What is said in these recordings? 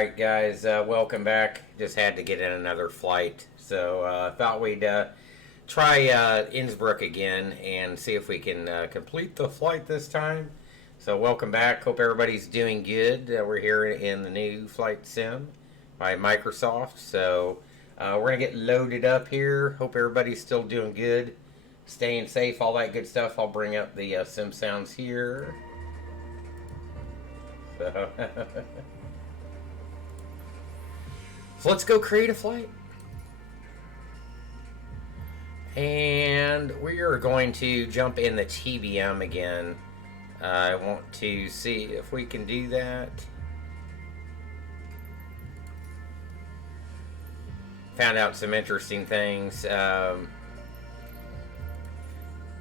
Alright guys, welcome back. Just had to get in another flight. So thought we'd try Innsbruck again and see if we can complete the flight this time. So welcome back. Hope everybody's doing good. We're here in the new flight sim by Microsoft. So we're going to get loaded up here. Hope everybody's still doing good. Staying safe, all that good stuff. I'll bring up the sim sounds here. So... So let's go create a flight. And we are going to jump in the TBM again. I want to see if we can do that. Found out some interesting things on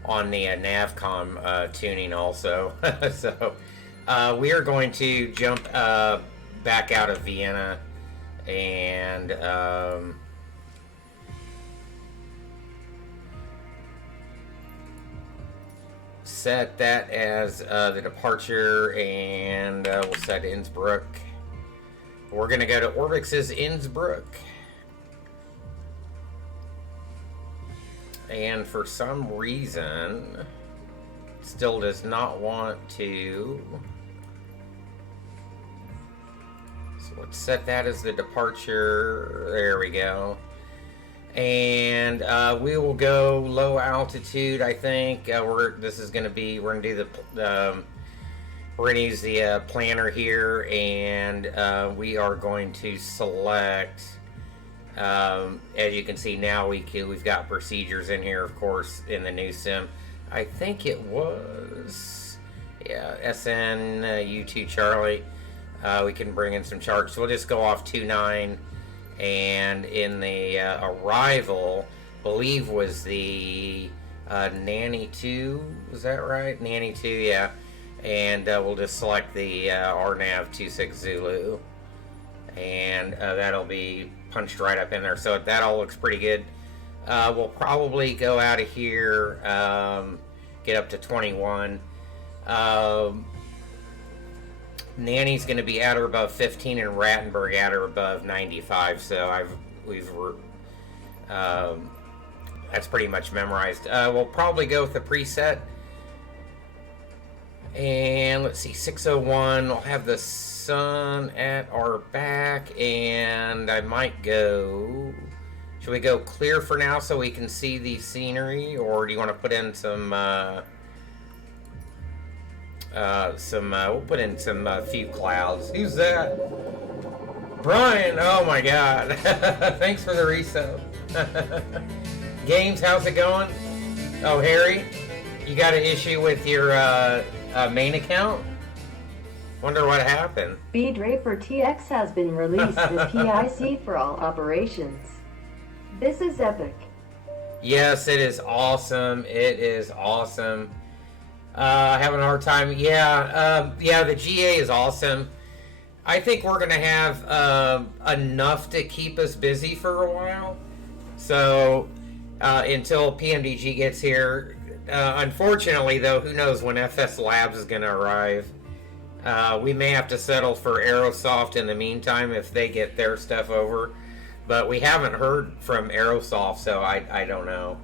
the Navcom tuning also. So we are going to jump back out of Vienna. And set that as the departure, and we'll set Innsbruck. We're going to go to Orbx's Innsbruck. And for some reason, it still does not want to... Let's set that as the departure. There we go. And we will go low altitude, I think. We're going to do the we're going to use the planner here, and we are going to select, as you can see now, we've got procedures in here, of course, in the new sim. I think it was, yeah, SN U2 Charlie. We can bring in some charts. So we'll just go off 29, and in the arrival, believe was the Nanny 2. Was that right? Nanny 2, yeah. And we'll just select the RNAV 26 Zulu, and that'll be punched right up in there. So that all looks pretty good. We'll probably go out of here, get up to 21. Nanny's going to be at or above 15, and Rattenberg at or above 95. So that's pretty much memorized. We'll probably go with the preset. And let's see, 601. We'll have the sun at our back, and I might go. Should we go clear for now so we can see the scenery, or do you want to put in some? We'll put in some few clouds. Who's that? Brian! Oh my god. Thanks for the resub. Games, how's it going? Oh, Harry? You got an issue with your main account? Wonder what happened. B Draper TX has been released as PIC for all operations. This is epic. Yes, it is awesome. It is awesome. Having a hard time. Yeah, the GA is awesome. I think we're going to have enough to keep us busy for a while. So, until PMDG gets here. Unfortunately, though, who knows when FS Labs is going to arrive. We may have to settle for Aerosoft in the meantime if they get their stuff over. But we haven't heard from Aerosoft, so I don't know.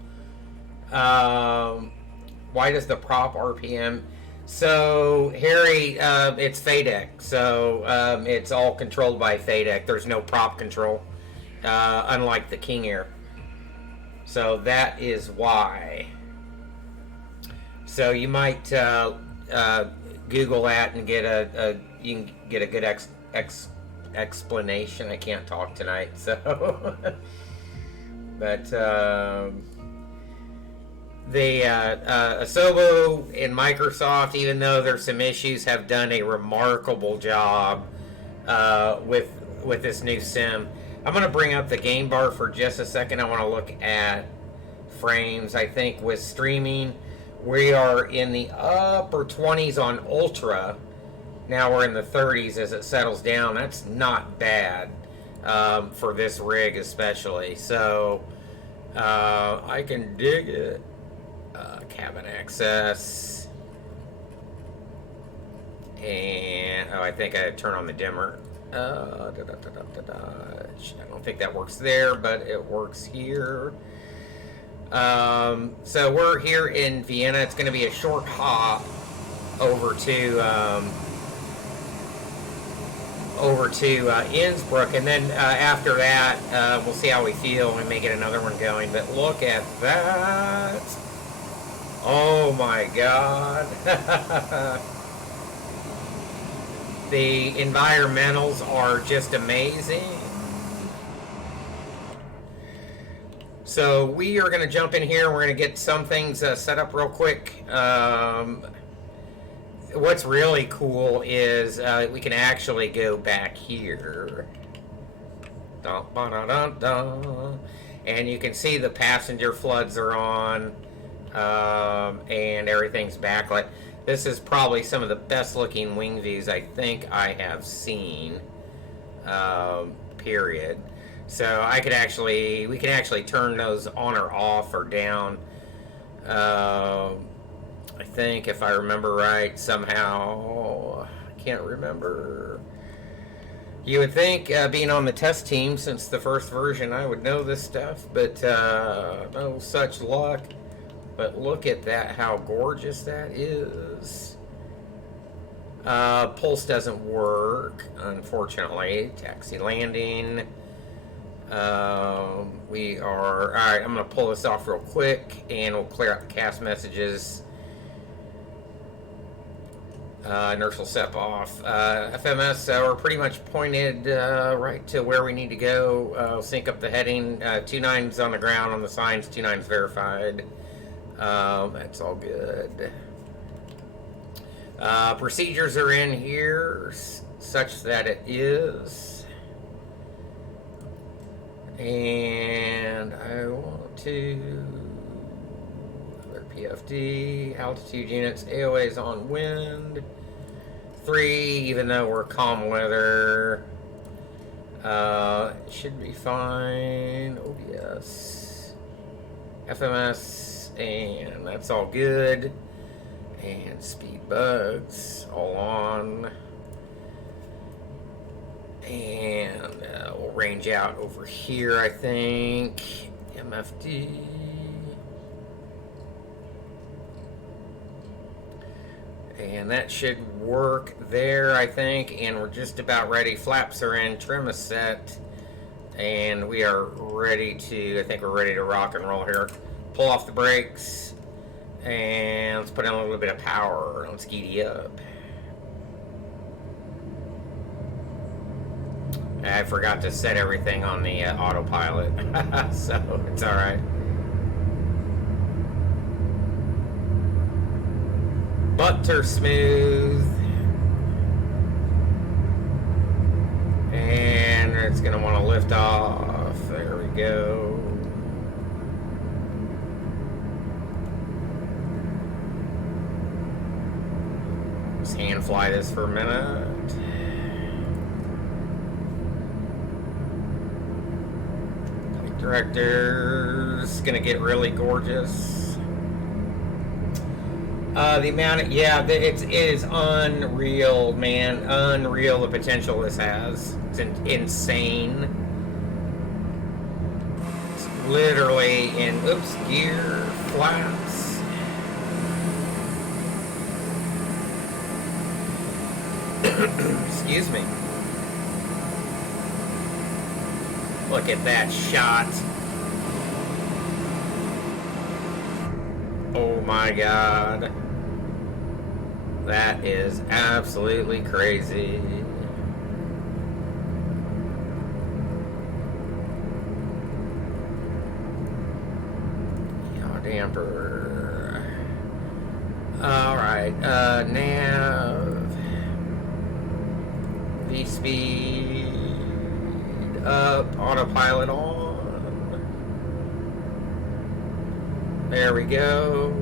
Why does the prop RPM? So, Harry, it's FADEC. So, it's all controlled by FADEC. There's no prop control, unlike the King Air. So, that is why. So, you might Google that and get you can get a good explanation. I can't talk tonight, so. But, the Asobo and Microsoft, even though there's some issues, have done a remarkable job with this new sim. I'm going to bring up the game bar for just a second. I want to look at frames. I think with streaming, we are in the upper 20s on Ultra. Now we're in the 30s as it settles down. That's not bad for this rig especially. So I can dig it. Cabin access, and I think I turn on the dimmer. I don't think that works there, but it works here. So we're here in Vienna. It's going to be a short hop over to Innsbruck, and then after that, we'll see how we feel. We may get another one going. But look at that! Oh my God! The environmentals are just amazing. So we are going to jump in here. We're going to get some things set up real quick. What's really cool is we can actually go back here. Dun, dun, dun, dun, dun. And you can see the passenger floods are on, and everything's backlit. This is probably some of the best looking wing views I think I have seen, period. So we can actually turn those on or off or down. I think, if I remember right, somehow, I can't remember. You would think, being on the test team since the first version, I would know this stuff, but no such luck. But look at that, how gorgeous that is. Pulse doesn't work, unfortunately. Taxi landing. We are... Alright, I'm going to pull this off real quick, and we'll clear out the cast messages. Inertial step off. FMS, we're pretty much pointed right to where we need to go. Sync up the heading. 29's on the ground on the signs, 29's verified. That's all good. Procedures are in here such that it is. And I want to... Other PFD, altitude units, AOA's on wind. 3, even though we're calm weather. Should be fine. OBS. FMS, and that's all good. And speed bugs, all on. And we'll range out over here, I think. MFD. And that should work there, I think. And we're just about ready. Flaps are in, trim is set. And we are ready to, I think we're ready to rock and roll here. Pull off the brakes. And let's put in a little bit of power. Let's giddy up. I forgot to set everything on the autopilot. So it's alright. Butter smooth. And it's going to want to lift off. There we go. Just hand fly this for a minute. Director's going to get really gorgeous. The amount of, yeah, it is unreal, man. Unreal the potential this has. It's insane. It's literally in, oops, gear, flaps. Excuse me. Look at that shot. Oh my God. That is absolutely crazy. Yaw damper. Alright, nav. V-speed up, autopilot on. There we go.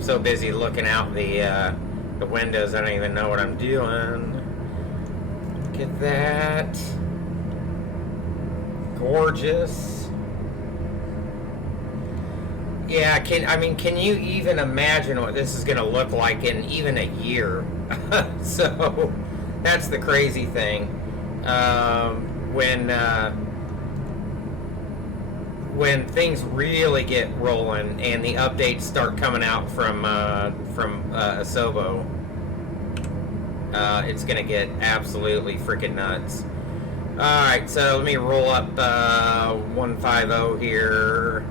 So busy looking out the windows, I don't even know what I'm doing. Look at that. Gorgeous. Yeah, can you even imagine what this is going to look like in even a year? So that's the crazy thing. When things really get rolling and the updates start coming out from Asobo, it's going to get absolutely freaking nuts. All right, so let me roll up 150 here.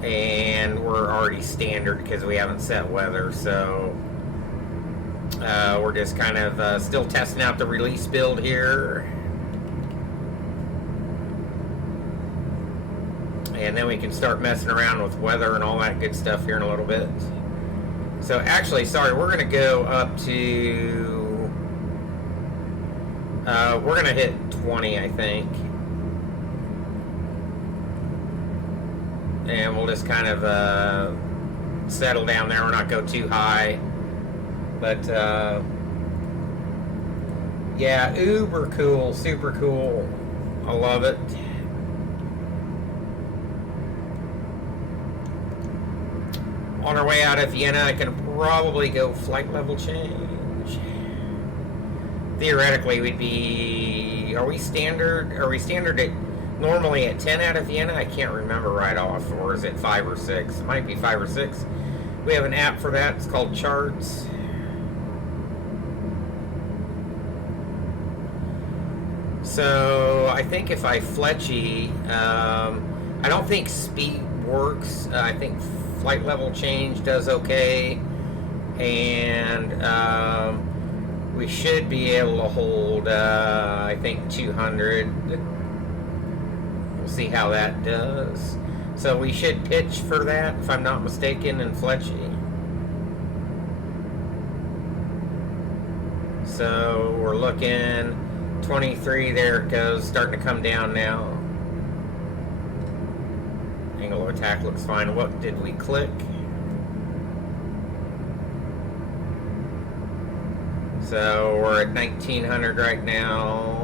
And we're already standard because we haven't set weather, so we're just kind of still testing out the release build here, and then we can start messing around with weather and all that good stuff here in a little bit. So actually, sorry, we're going to go up to we're going to hit 20, I think. And we'll just kind of settle down there. We'll not go too high. But, yeah, uber cool, super cool. I love it. On our way out of Vienna, I can probably go flight level change. Theoretically, we'd be... Are we standard at... Normally at 10 out of Vienna, I can't remember right off, or is it 5 or 6? It might be 5 or 6. We have an app for that. It's called Charts. So I think if I Fletchy, I don't think speed works. I think flight level change does okay, and we should be able to hold. I think 200. See how that does. So we should pitch for that, if I'm not mistaken, in Fletchy. So we're looking 23, there it goes, starting to come down now. Angle of attack looks fine. What did we click? So we're at 1900 right now.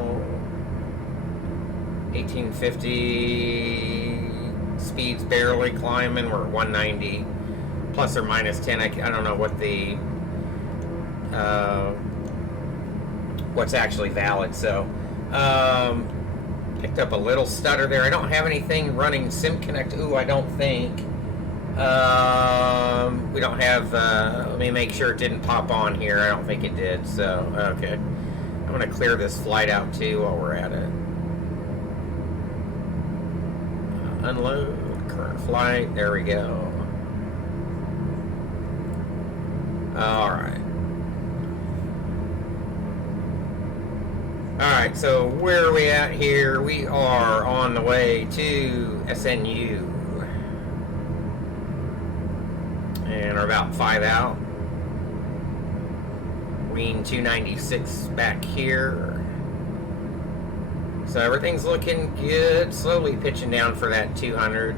1850, speed's barely climbing. We're at 190, plus or minus 10. I don't know what the what's actually valid. So picked up a little stutter there. I don't have anything running SimConnect. Ooh, I don't think. We don't have. Let me make sure it didn't pop on here. I don't think it did. So okay, I'm gonna clear this flight out too while we're at it. Unload, current flight, there we go. Alright. Alright, so where are we at here? We are on the way to SNU. And we're about 5 out. Wing 296 back here. So everything's looking good. Slowly pitching down for that 200.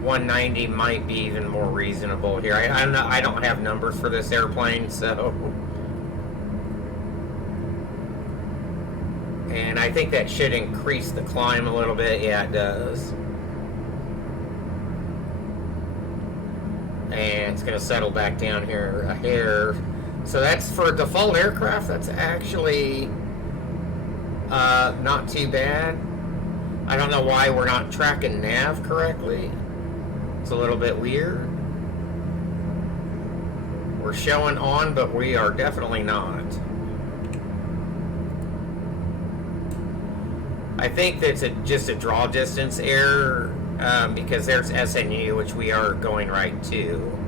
190 might be even more reasonable here. I don't have numbers for this airplane, so. And I think that should increase the climb a little bit. Yeah, it does. And it's going to settle back down here a hair. So that's for a default aircraft. That's actually... not too bad. I don't know why we're not tracking nav correctly. It's a little bit weird. We're showing on, but we are definitely not. I think that's just a draw distance error, because there's SNU, which we are going right to.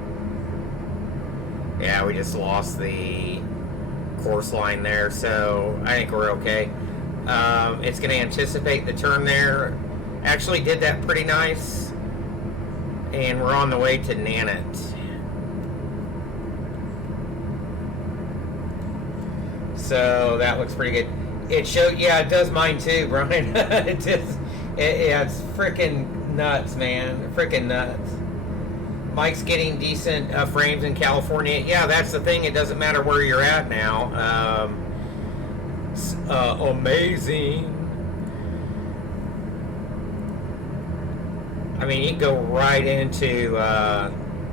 Yeah, we just lost the course line there, so I think we're okay. It's going to anticipate the turn there. Actually did that pretty nice. And we're on the way to Nanit. So that looks pretty good. It showed, yeah, it does mine too, Brian. It's freaking nuts, man. Freaking nuts. Mike's getting decent frames in California. Yeah, that's the thing. It doesn't matter where you're at now. Amazing. I mean, you can go right into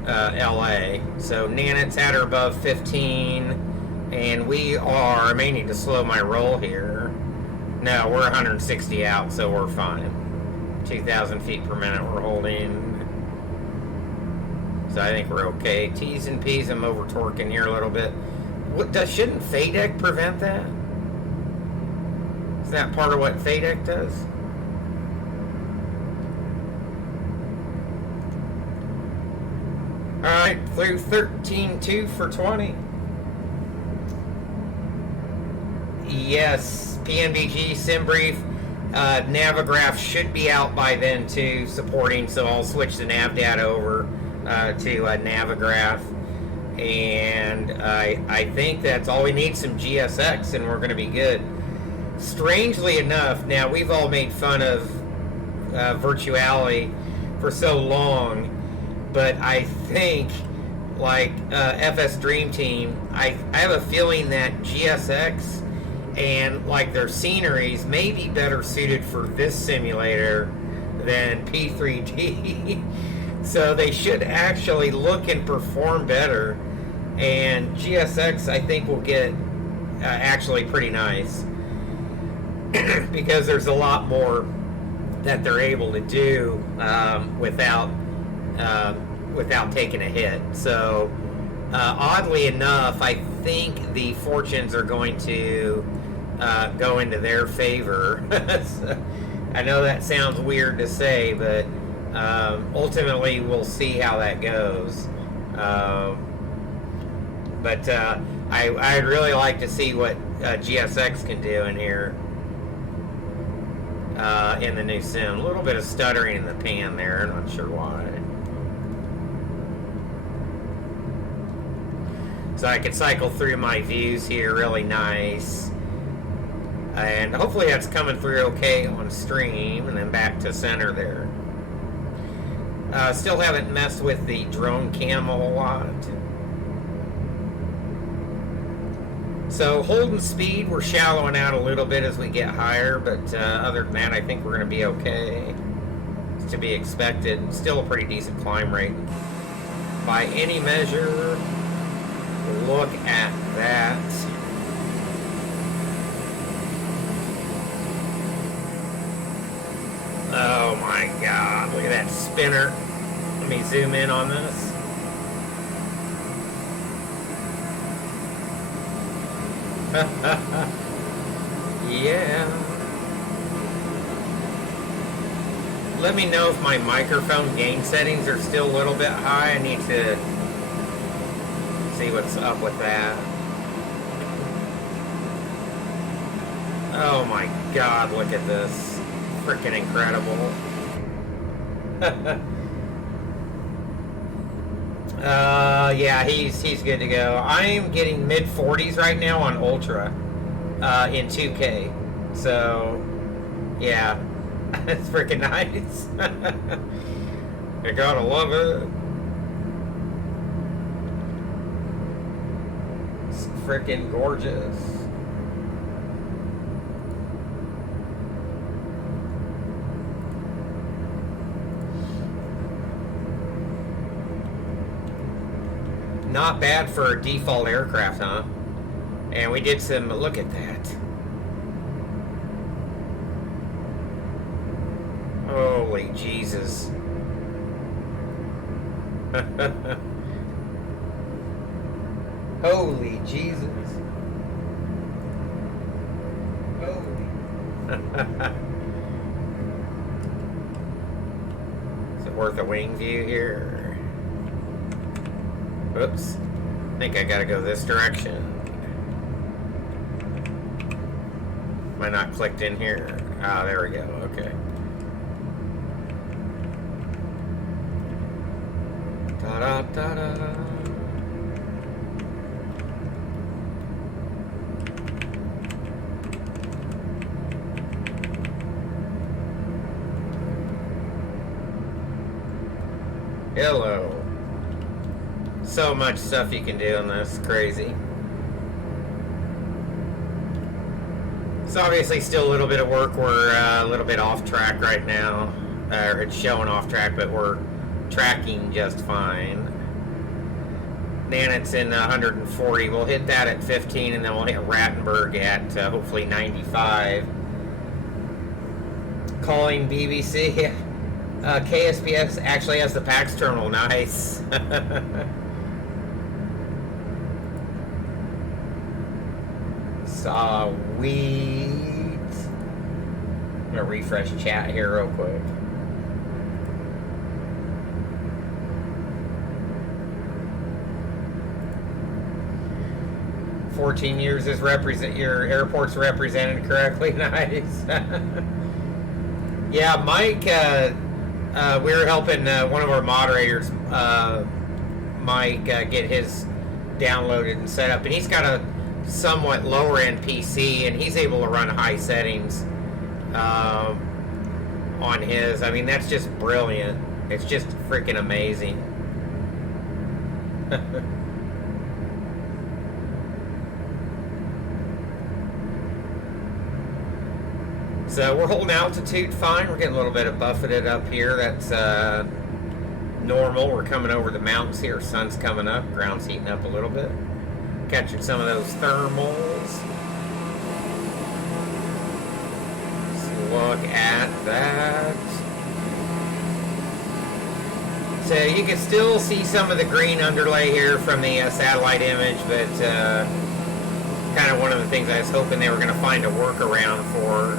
LA. So Nanet's at or above 15, and we are. I may need to slow my roll here. No, we're 160 out, so we're fine. 2,000 feet per minute we're holding. So I think we're okay. T's and P's, I'm over torquing here a little bit. Shouldn't FADEC prevent that? Is that part of what FADEC does? Alright, through 13.2 for 20. Yes, PNBG, SimBrief, Navigraph should be out by then too, supporting, so I'll switch the nav data over to Navigraph. And I think that's all we need, some GSX, and we're going to be good. Strangely enough, now we've all made fun of virtuality for so long, but I think, like FS Dream Team, I have a feeling that GSX and like their sceneries may be better suited for this simulator than P3D. So they should actually look and perform better, and GSX I think will get actually pretty nice because there's a lot more that they're able to do without taking a hit. So oddly enough, I think the fortunes are going to go into their favor. So, I know that sounds weird to say, but ultimately we'll see how that goes. But I'd really like to see what GSX can do in here in the new sim. A little bit of stuttering in the pan there, I'm not sure why. So I can cycle through my views here really nice. And hopefully that's coming through okay on stream, and then back to center there. Still haven't messed with the drone cam a whole lot. So holding speed, we're shallowing out a little bit as we get higher, but other than that, I think we're going to be okay. It's to be expected. Still a pretty decent climb rate by any measure. Look at that. Oh my God, look at that spinner. Let me zoom in on this. Yeah. Let me know if my microphone gain settings are still a little bit high. I need to see what's up with that. Oh my God, look at this. Freaking incredible. Yeah, he's good to go. I'm getting mid 40s right now on Ultra in 2K. So, yeah, it's freaking nice. You gotta love it. It's freaking gorgeous. Not bad for a default aircraft, huh? And we did some, look at that. Holy Jesus. Holy Jesus. Holy. Is it worth a wing view here? Oops. I think I gotta go this direction. Am I not clicked in here? Ah, there we go. Okay. Da-da-da-da. Hello. So much stuff you can do in this, crazy. It's obviously still a little bit of work. We're a little bit off track right now. it's showing off track, but we're tracking just fine. Nanit's in 140. We'll hit that at 15, and then we'll hit Rattenberg at hopefully 95. Calling BBC. KSPX actually has the PAX terminal. Nice. Sweet. I'm gonna refresh chat here real quick. "14 years is your airport's represented correctly." Nice. Yeah, Mike. We were helping one of our moderators, Mike, get his downloaded and set up, and he's got a somewhat lower end PC, and he's able to run high settings on his. I mean, that's just brilliant. It's just freaking amazing. So we're holding altitude fine. We're getting a little bit of buffeted up here. That's normal. We're coming over the mountains here. Sun's coming up. Ground's heating up a little bit. Catching some of those thermals. Let's look at that. So you can still see some of the green underlay here from the satellite image, but kind of one of the things I was hoping they were going to find a workaround for.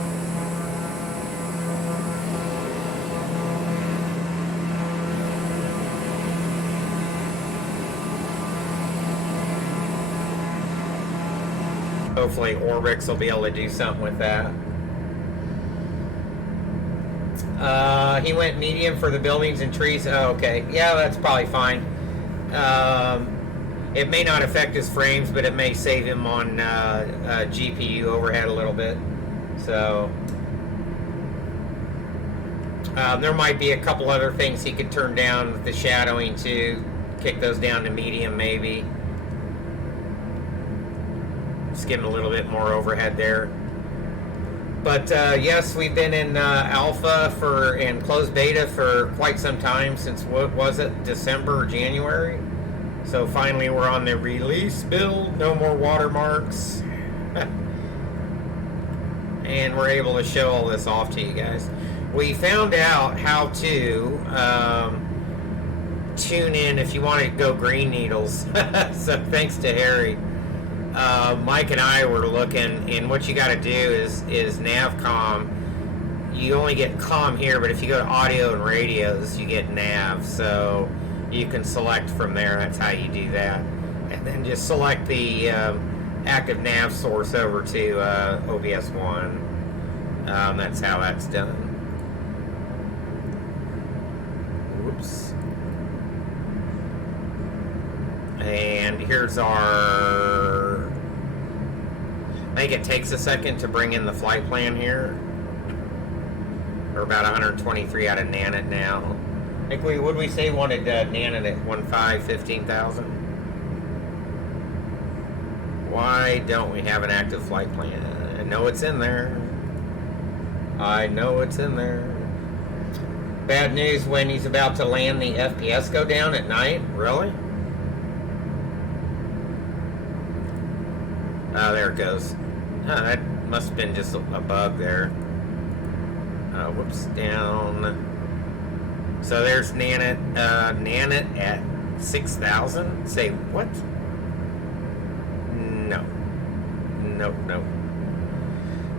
Hopefully Orbx will be able to do something with that. He went medium for the buildings and trees. Oh, okay. Yeah, that's probably fine. It may not affect his frames, but it may save him on GPU overhead a little bit. So there might be a couple other things he could turn down with the shadowing too. Kick those down to medium maybe. Just give him a little bit more overhead there. But yes, we've been in alpha and closed beta for quite some time, since what was it, December or January? So finally we're on the release build, no more watermarks. And we're able to show all this off to you guys. We found out how to tune in if you want to go green needles. So thanks to Harry. Mike and I were looking, and what you got to do is navcom. You only get comm here, but if you go to audio and radios, you get nav. So you can select from there. That's how you do that. And then just select the active nav source over to OBS1. That's how that's done. Whoops. And here's our... I think it takes a second to bring in the flight plan here. We're about 123 out of Nanit now. I think would we say wanted Nanit at 15,000? Why don't we have an active flight plan? I know it's in there. I know it's in there. Bad news when he's about to land, the FPS go down at night? Really? Oh, there it goes. Oh, that must have been just a bug there. Whoops, down. So there's Nanit. Nanit at 6,000. Say what? No. Nope, nope.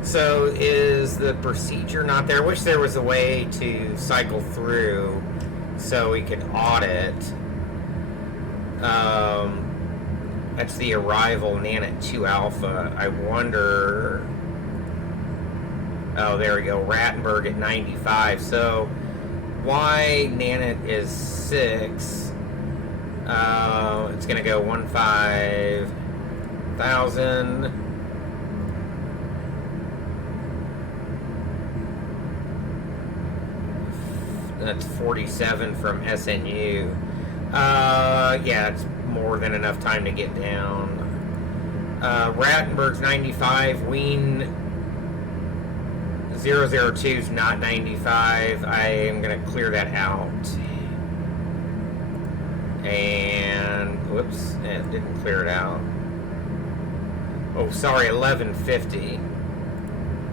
So is the procedure not there? I wish there was a way to cycle through so we could audit. That's the arrival Nanit 2 Alpha. I wonder... Oh, there we go. Rattenberg at 95. So why Nanit is 6? It's going to go 15,000. That's 47 from SNU. Yeah, it's more than enough time to get down. 002 is not 95. I am going to clear that out. And, whoops, it didn't clear it out. Oh, sorry, 1150.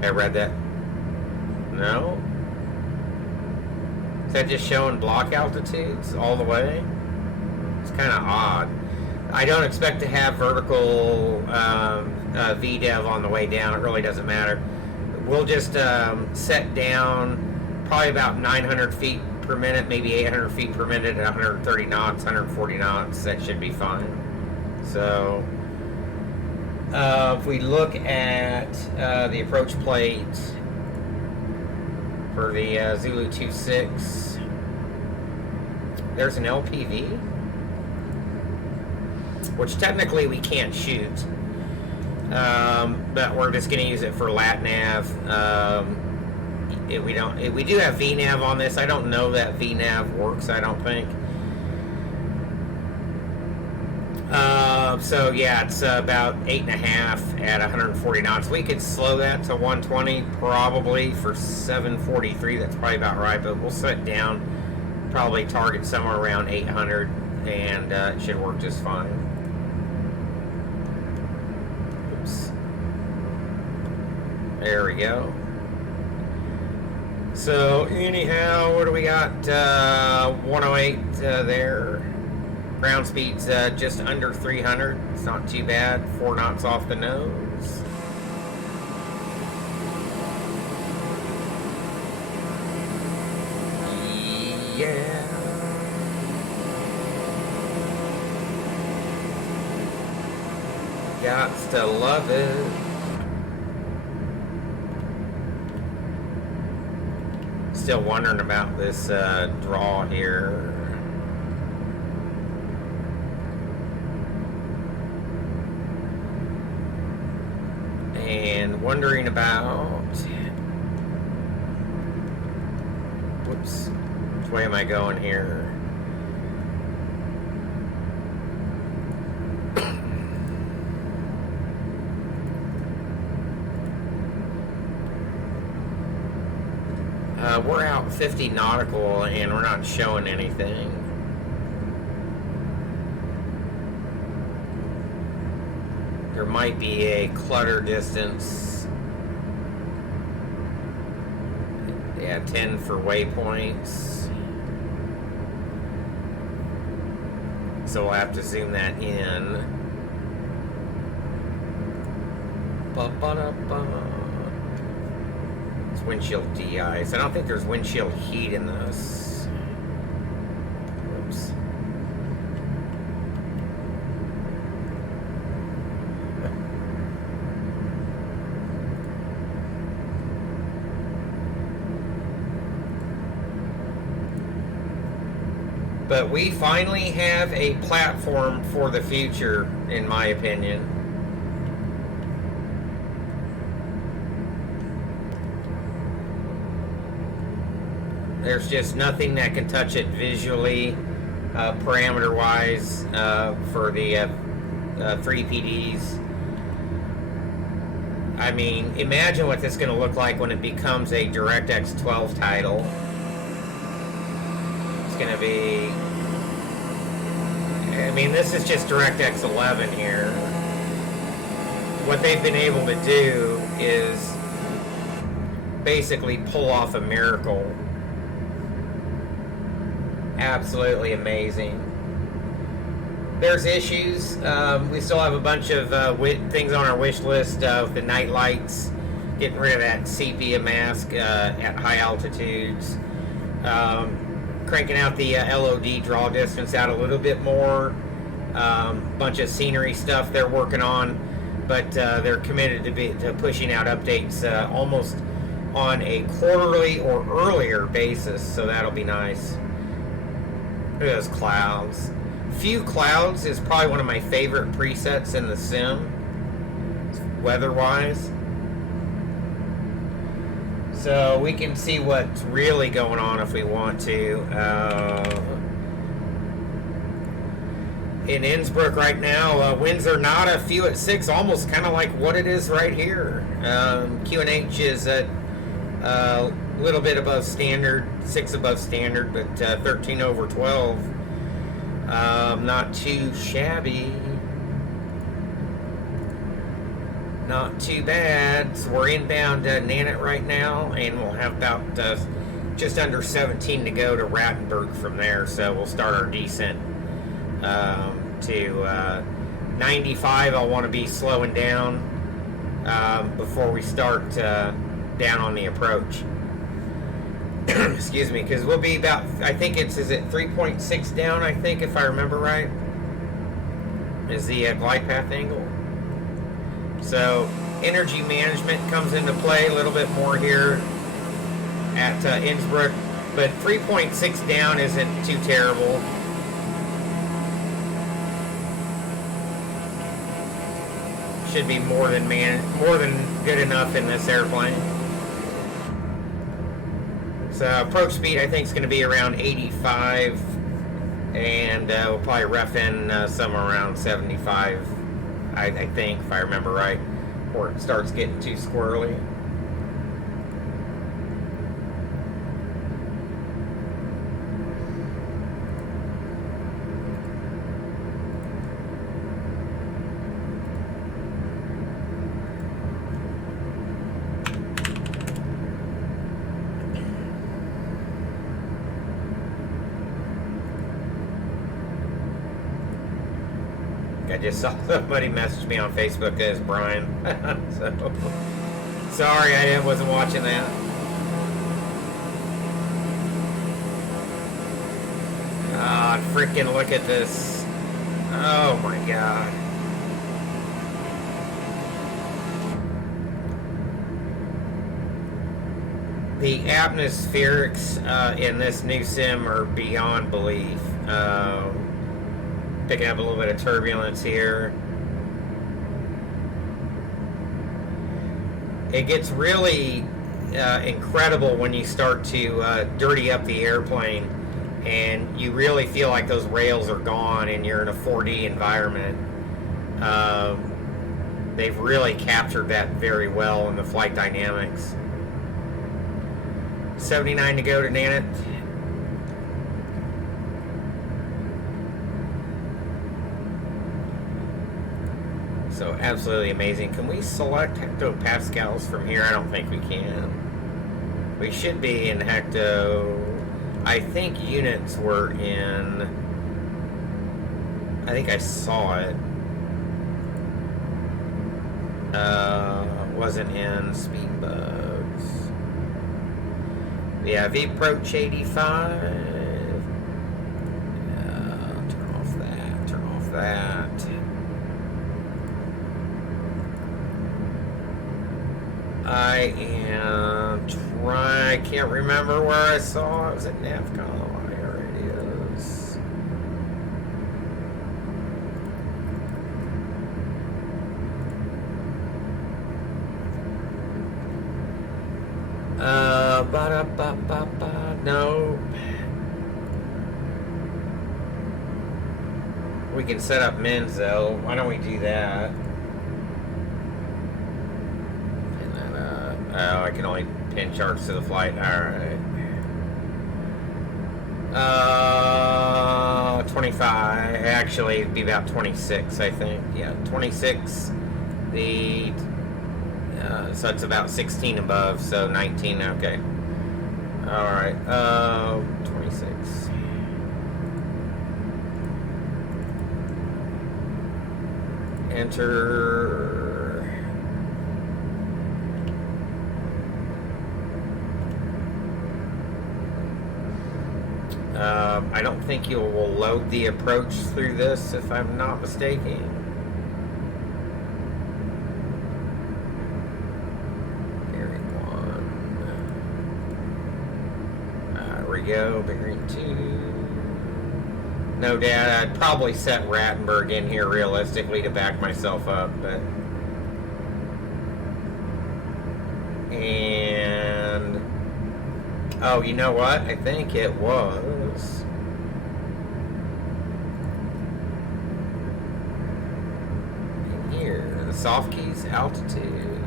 I read that. No? Is that just showing block altitudes all the way? It's kind of odd. I don't expect to have vertical VDEV on the way down. It really doesn't matter. We'll just set down probably about 900 feet per minute, maybe 800 feet per minute at 130 knots, 140 knots. That should be fine. So if we look at the approach plate for the Zulu 26, there's an LPV, which technically we can't shoot, but we're just going to use it for lat nav. We do have VNAV on this. I don't know that VNAV works, I don't think. So yeah, it's about 8.5 at 140 knots. We could slow that to 120 probably for 743. That's probably about right, but we'll set down, probably target somewhere around 800, and it should work just fine. Oops. There we go. So anyhow, what do we got? 108 there. Ground speed's just under 300. It's not too bad. 4 knots off the nose. Yeah. Gots to love it. Still wondering about this draw here. And wondering about, whoops, which way am I going here? We're out 50 nautical and we're not showing anything. There might be a clutter distance. Yeah, 10 for waypoints. So we'll have to zoom that in. Ba-ba-da-ba. It's windshield de-ice. I don't think there's windshield heat in this. Oops. But we finally have a platform for the future, in my opinion. There's just nothing that can touch it visually, parameter-wise, for the 3PDs. I mean, imagine what this is going to look like when it becomes a DirectX 12 title. It's going to be... I mean, this is just DirectX 11 here. What they've been able to do is basically pull off a miracle. Absolutely amazing. There's issues. We still have a bunch of things on our wish list with the night lights, getting rid of that sepia mask at high altitudes, cranking out the LOD draw distance out a little bit more, bunch of scenery stuff they're working on, but they're committed to pushing out updates almost on a quarterly or earlier basis, so that'll be nice. Look at those clouds. Few clouds is probably one of my favorite presets in the sim, weather-wise. So we can see what's really going on if we want to. In Innsbruck right now, winds are not a few at 6, almost kind of like what it is right here. QNH is at A little bit above standard, 6 above standard, but 13 over 12. Not too shabby. Not too bad. So we're inbound Nanit right now, and we'll have about just under 17 to go to Rattenberg from there. So we'll start our descent to 95. I'll want to be slowing down before we start down on the approach. Excuse me, because we'll be about, I think is it 3.6 down, I think, if I remember right, is the glide path angle. So energy management comes into play a little bit more here at Innsbruck, but 3.6 down isn't too terrible. Should be more than good enough in this airplane. So approach speed I think is going to be around 85, and we'll probably rough in somewhere around 75. I think, if I remember right, before it starts getting too squirrely. I just saw somebody message me on Facebook as Brian. So, sorry, I wasn't watching that. God, freaking look at this. Oh my God. The atmospherics in this new sim are beyond belief. Picking up a little bit of turbulence here. It gets really incredible when you start to dirty up the airplane and you really feel like those rails are gone and you're in a 4D environment. They've really captured that very well in the flight dynamics. 79 to go to Nanit. So absolutely amazing. Can we select hectopascals from here? I don't think we can. We should be in hecto. I think units were in. I think I saw it. Wasn't in speed bugs. Yeah, V approach 85. Turn off that. Turn off that. I am trying. I can't remember where I saw it. Was it NAVCOM? Here it is. No. We can set up mins though. Why don't we do that? Oh, I can only pin charts to the flight. Alright. 25. Actually, it'd be about 26, I think. Yeah, 26. So it's about 16 above, so 19. Okay. Alright. 26. Enter. I don't think you will load the approach through this, if I'm not mistaken. Bearing 1. There we go, bearing 2. No doubt, I'd probably set Rattenberg in here realistically to back myself up, but... And... Oh, you know what? I think it was... in here, the soft keys altitude.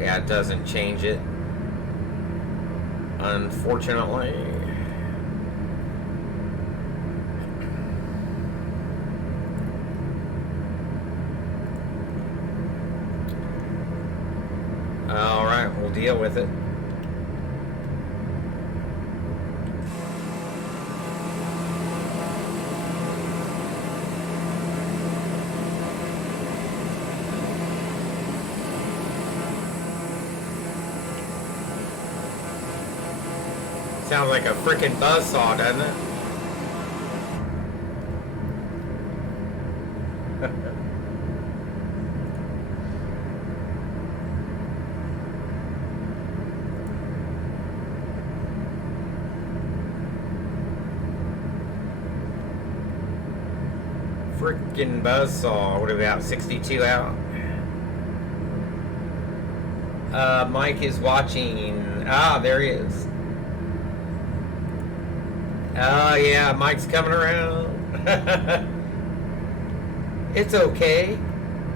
Yeah, it doesn't change it, unfortunately. Alright, we'll deal with it. Sounds like a freaking buzzsaw, doesn't it? Freaking buzzsaw. What are we out? 62 out. Mike is watching. Ah, there he is. Oh, yeah, Mike's coming around. It's okay.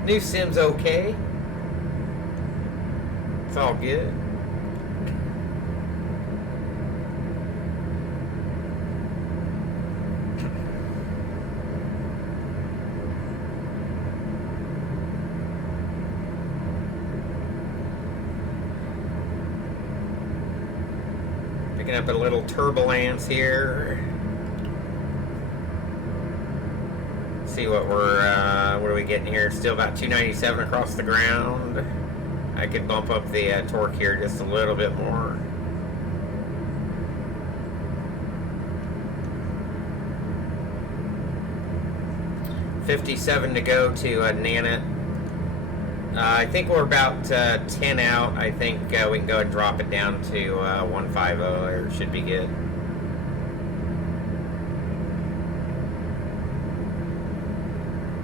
New sim's okay. It's all good. Picking up a little turbulence here. See what what are we getting here? Still about 297 across the ground. I could bump up the torque here just a little bit more. $57 to go to Nanit. I think we're about 10 out. I think we can go and drop it down to 150. Or should be good.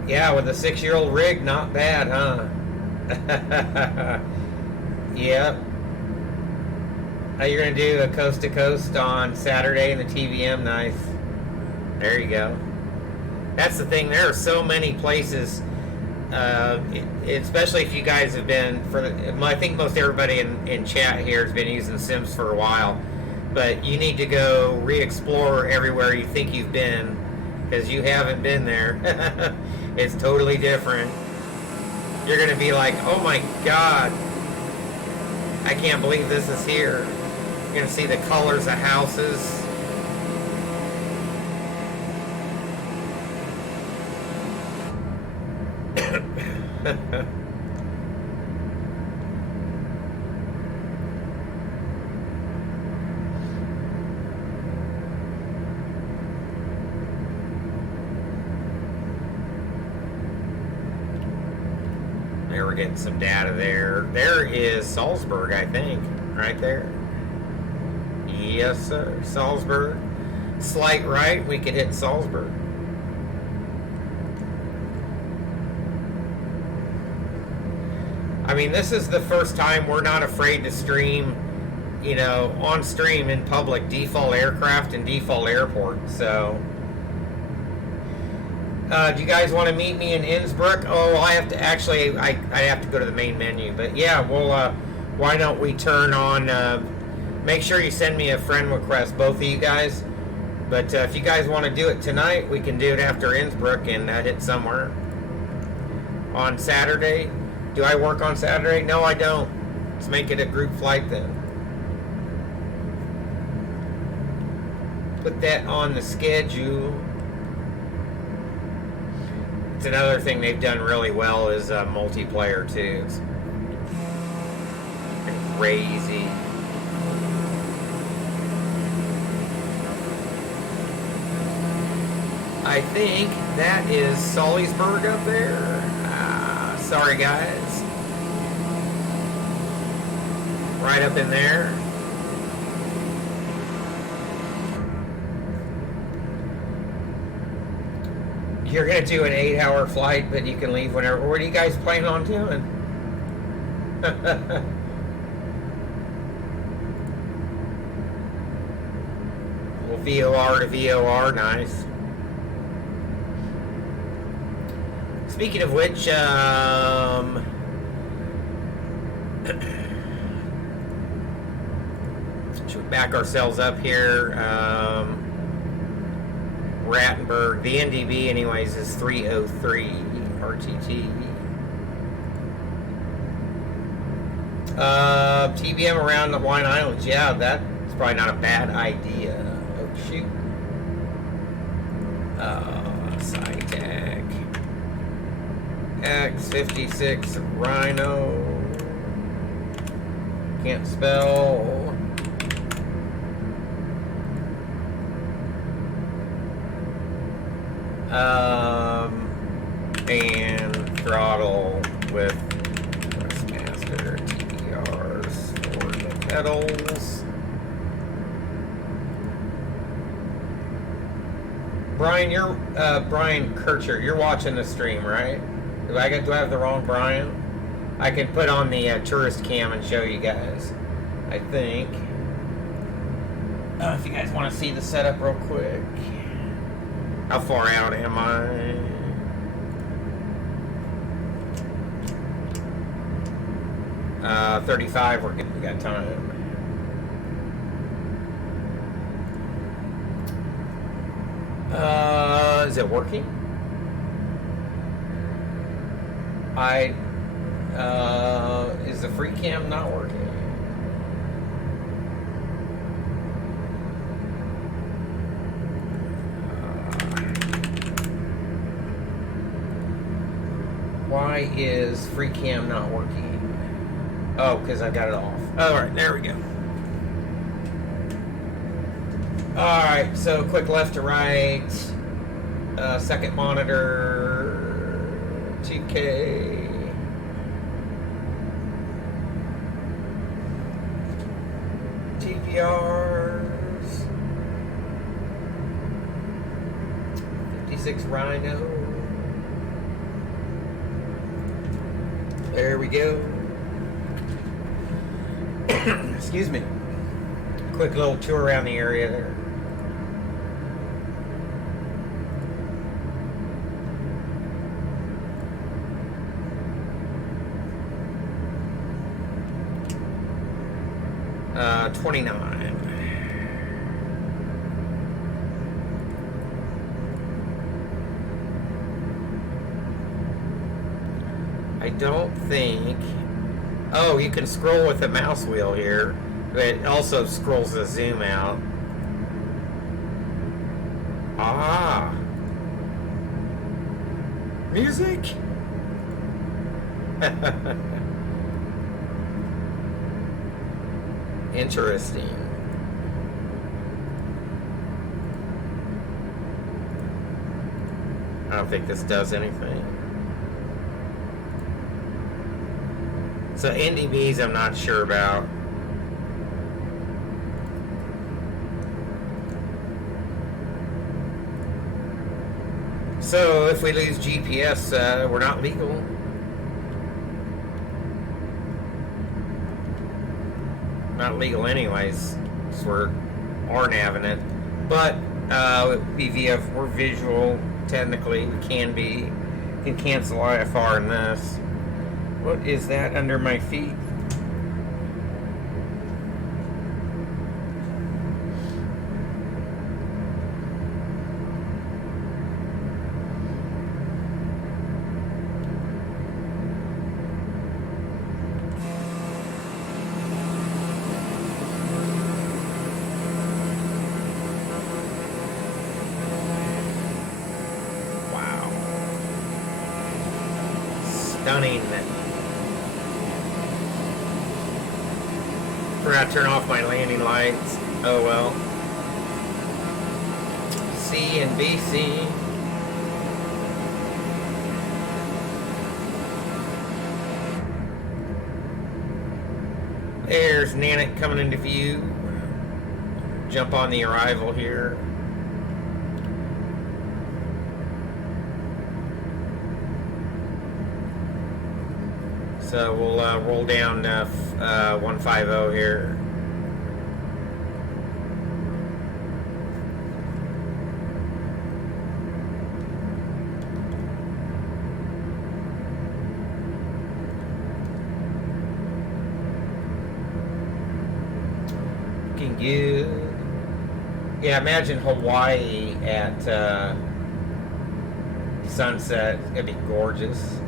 Yeah, with a 6-year-old rig, not bad, huh? Yep. You're gonna do a coast to coast on Saturday in the TVM. Nice. There you go. That's the thing. There are so many places. Especially if you guys have been I think most everybody in chat here has been using Sims for a while, but you need to go re-explore everywhere you think you've been, because you haven't been there. It's totally different. You're gonna be like, oh my god, I can't believe this is here. You're gonna see the colors of houses. There, we're getting some data there. There is Salzburg, I think, right there. Yes, sir. Salzburg. Slight right, we could hit Salzburg. I mean, this is the first time we're not afraid to stream, you know, on stream in public, default aircraft and default airport. So, do you guys want to meet me in Innsbruck? Oh, I have to actually, I have to go to the main menu. But yeah, well, why don't we turn on, make sure you send me a friend request, both of you guys. But if you guys want to do it tonight, we can do it after Innsbruck and hit somewhere. On Saturday. Do I work on Saturday? No, I don't. Let's make it a group flight then. Put that on the schedule. It's another thing they've done really well is multiplayer too. It's crazy. I think that is Salisbury up there. Sorry guys. Right up in there. You're gonna do an 8-hour flight, but you can leave whenever. What are you guys planning on doing? Well, VOR to VOR, nice. Speaking of which, back ourselves up here. Rattenberg, the NDB anyways is 303 RTT. TBM around the Hawaiian Islands, yeah, that's probably not a bad idea. Oh shoot. SciTech. X56 Rhino. Can't spell. And throttle with Master TBRs for the pedals. Brian, you're Brian Kircher. You're watching the stream, right? Do I have the wrong Brian? I can put on the tourist cam and show you guys. I think. If you guys want to see the setup real quick. How far out am I? Uh, 35. We're good. We got time. Is it working? Is the free cam not working? Why is free cam not working? Oh, because I got it off. Alright, there we go. Alright, so quick left to right. Second monitor. 2K. TVRs. 56 Rhino. There we go. Excuse me. Quick little tour around the area there. Uh, 29. I don't think. Oh, you can scroll with the mouse wheel here, but it also scrolls the zoom out. Ah. Music? Interesting. I don't think this does anything. So NDBs I'm not sure about. So if we lose GPS, we're not legal. Not legal anyways, so we're RNAVing it. But we're visual, technically, we can be. We can cancel IFR in this. What is that under my feet? Wow. Stunning. Forgot to turn off my landing lights. Oh well. C and BC. There's Nanick coming into view. Jump on the arrival here. So we'll roll down 150 here. good. Yeah, imagine Hawaii at sunset. It's gonna be gorgeous.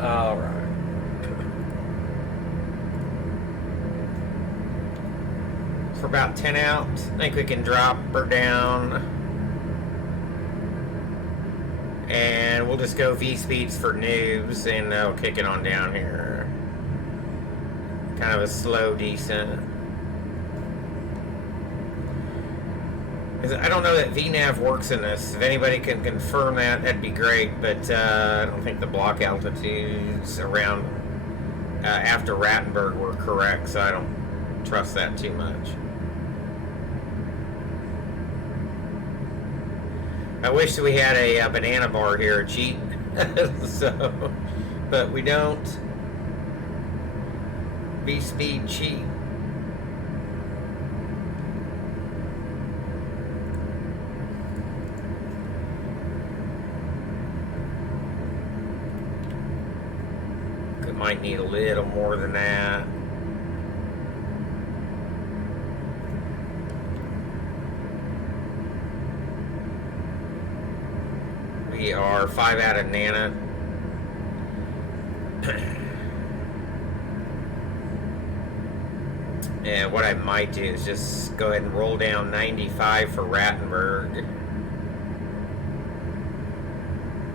All right. For about 10 out, I think we can drop her down. And we'll just go V-speeds for noobs, and we'll kick it on down here. Kind of a slow descent. I don't know that VNav works in this. If anybody can confirm that, that'd be great. But I don't think the block altitudes around after Rattenberg were correct, so I don't trust that too much. I wish we had a banana bar here, cheat. So, but we don't. V-speed cheat. Might need a little more than that. We are 5 out of Nana. And what I might do is just go ahead and roll down 95 for Rattenberg.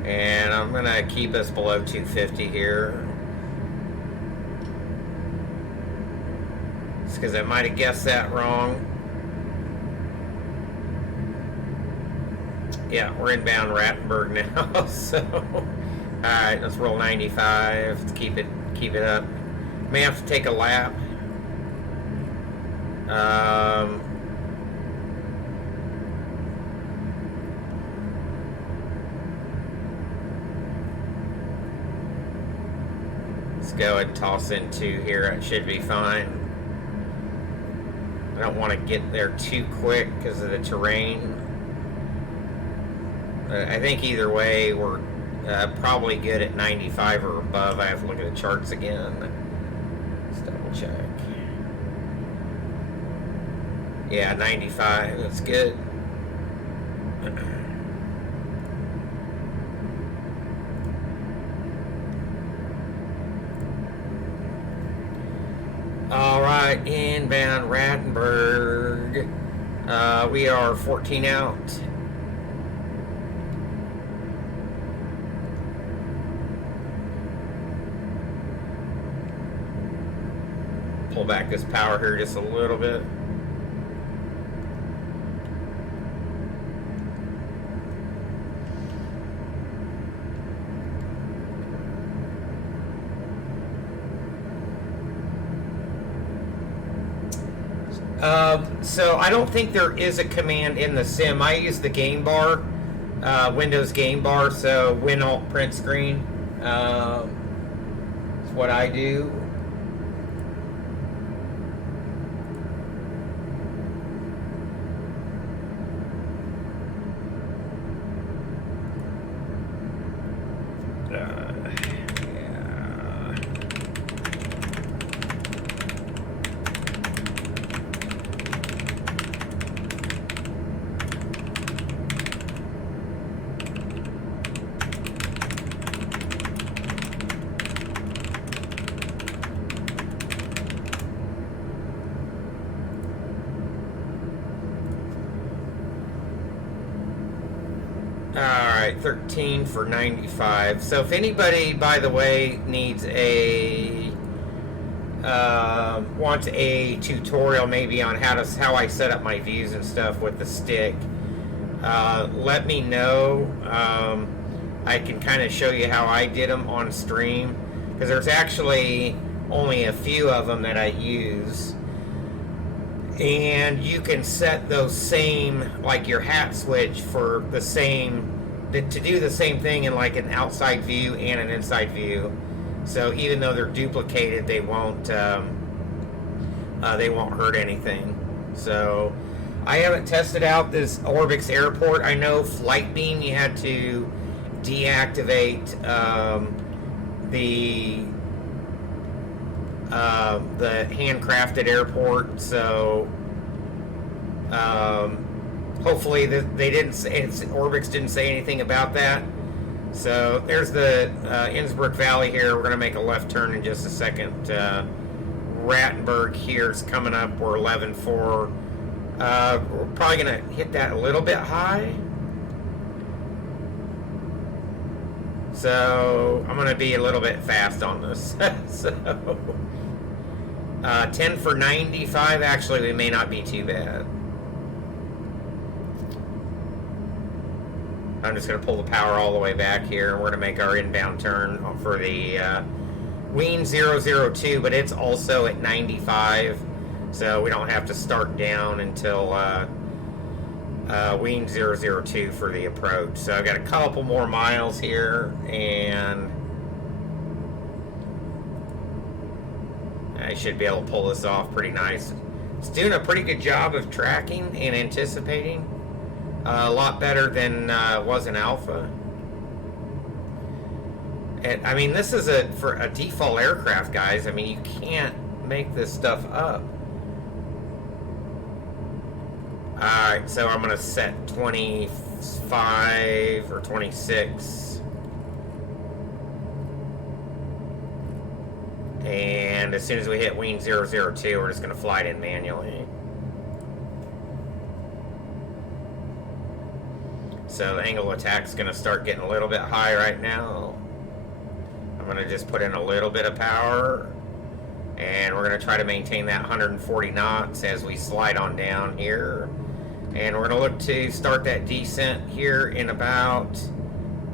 And I'm gonna keep us below 250 here. Because I might have guessed that wrong. Yeah, we're inbound Rattenberg now. So, all right, let's roll 95. Let's keep it up. May have to take a lap. Let's go and toss in 2 here. It should be fine. I don't want to get there too quick because of the terrain. I think either way, we're probably good at 95 or above. I have to look at the charts again. Let's double check. Yeah, 95. That's good. All right, inbound Rattenberg. We are 14 out. Pull back this power here just a little bit. So I don't think there is a command in the sim. I use the game bar, Windows game bar, so Win Alt Print Screen. That's what I do. Alright, 13 for 95. So if anybody, by the way, needs a wants a tutorial maybe on how I set up my views and stuff with the stick, let me know. I can kind of show you how I did them on stream, because there's actually only a few of them that I use. And you can set those same, like your hat switch for the same, to do the same thing in like an outside view and an inside view. So even though they're duplicated, they won't hurt anything. So I haven't tested out this Orbx airport. I know Flight Beam, you had to deactivate the handcrafted airport, so hopefully they didn't say, Orbx didn't say anything about that. So there's the Innsbruck Valley here. We're going to make a left turn in just a second. Rattenberg here is coming up. We're 11.4. We're probably going to hit that a little bit high. So I'm going to be a little bit fast on this. So 10 for 95. Actually, we may not be too bad. I'm just going to pull the power all the way back here, and we're going to make our inbound turn for the Wien 002, but it's also at 95, so we don't have to start down until Wien 002 for the approach. So I've got a couple more miles here, and I should be able to pull this off pretty nice. It's doing a pretty good job of tracking and anticipating. A lot better than it was in alpha. And I mean, this is for a default aircraft, guys. I mean, you can't make this stuff up. Alright, so I'm gonna set 25 or 26. And as soon as we hit Wien 002, we're just gonna fly it in manually. So the angle of attack is going to start getting a little bit high right now. I'm going to just put in a little bit of power. And we're going to try to maintain that 140 knots as we slide on down here. And we're going to look to start that descent here in about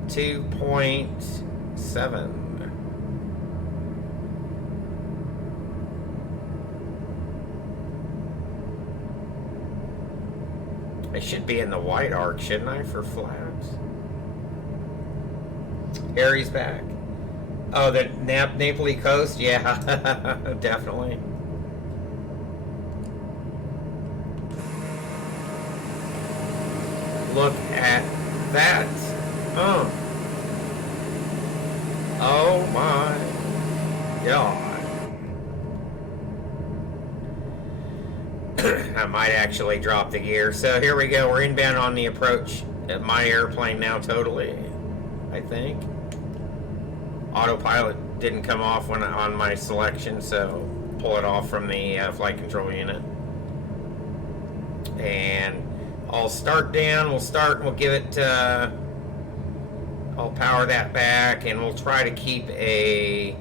2.7. I should be in the white arc, shouldn't I, for flaps? Harry's back. Oh, the Napoli coast? Yeah, definitely. Look at that. Oh. Oh my God. I might actually drop the gear. So here we go. We're inbound on the approach at my airplane now totally, I think. Autopilot didn't come off on my selection, so pull it off from the flight control unit. And I'll start down. We'll give it, I'll power that back, and we'll try to keep a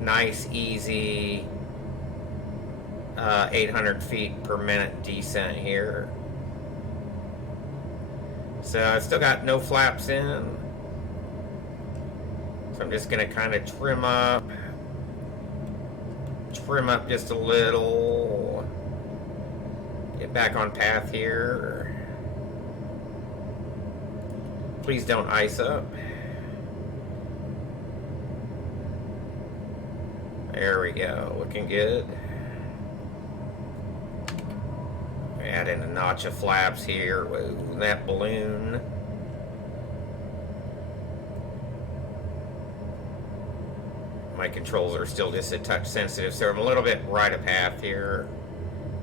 nice, easy 800 feet per minute descent here. So I still got no flaps in. So I'm just going to kind of trim up just a little. Get back on path here. Please don't ice up. There we go. Looking good. Add in a notch of flaps here. Whoa, that balloon. My controls are still just a touch sensitive, so I'm a little bit right of path here.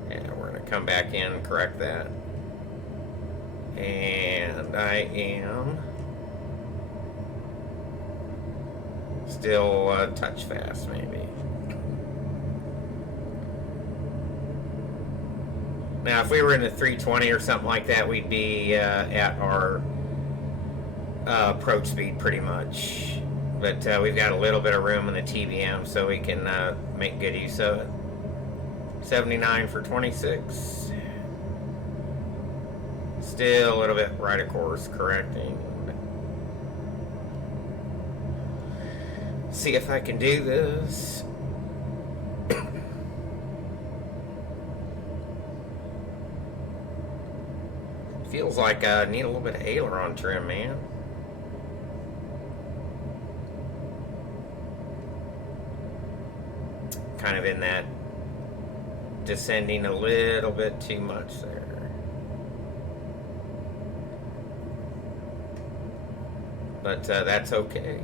And we're going to come back in and correct that. And I am still a touch fast, maybe. Now, if we were in the 320 or something like that, we'd be at our approach speed pretty much. But we've got a little bit of room in the TBM, so we can make good use of it. 79 for 26. Still a little bit right of course, correcting. See if I can do this. Feels like I need a little bit of aileron trim, man. Kind of in that descending a little bit too much there. But that's okay.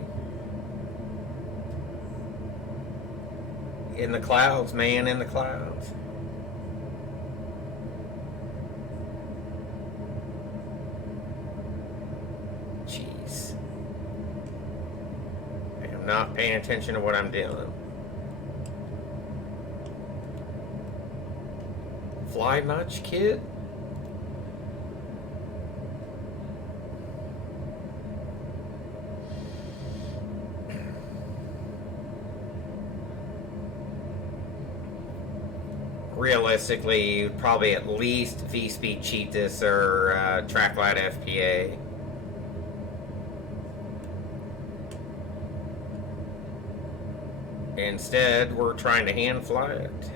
In the clouds, man, in the clouds. Jeez. I am not paying attention to what I'm doing. Fly much, kid? Realistically, you'd probably at least V-Speed cheat this or TrackLite FPA. Instead, we're trying to hand fly it.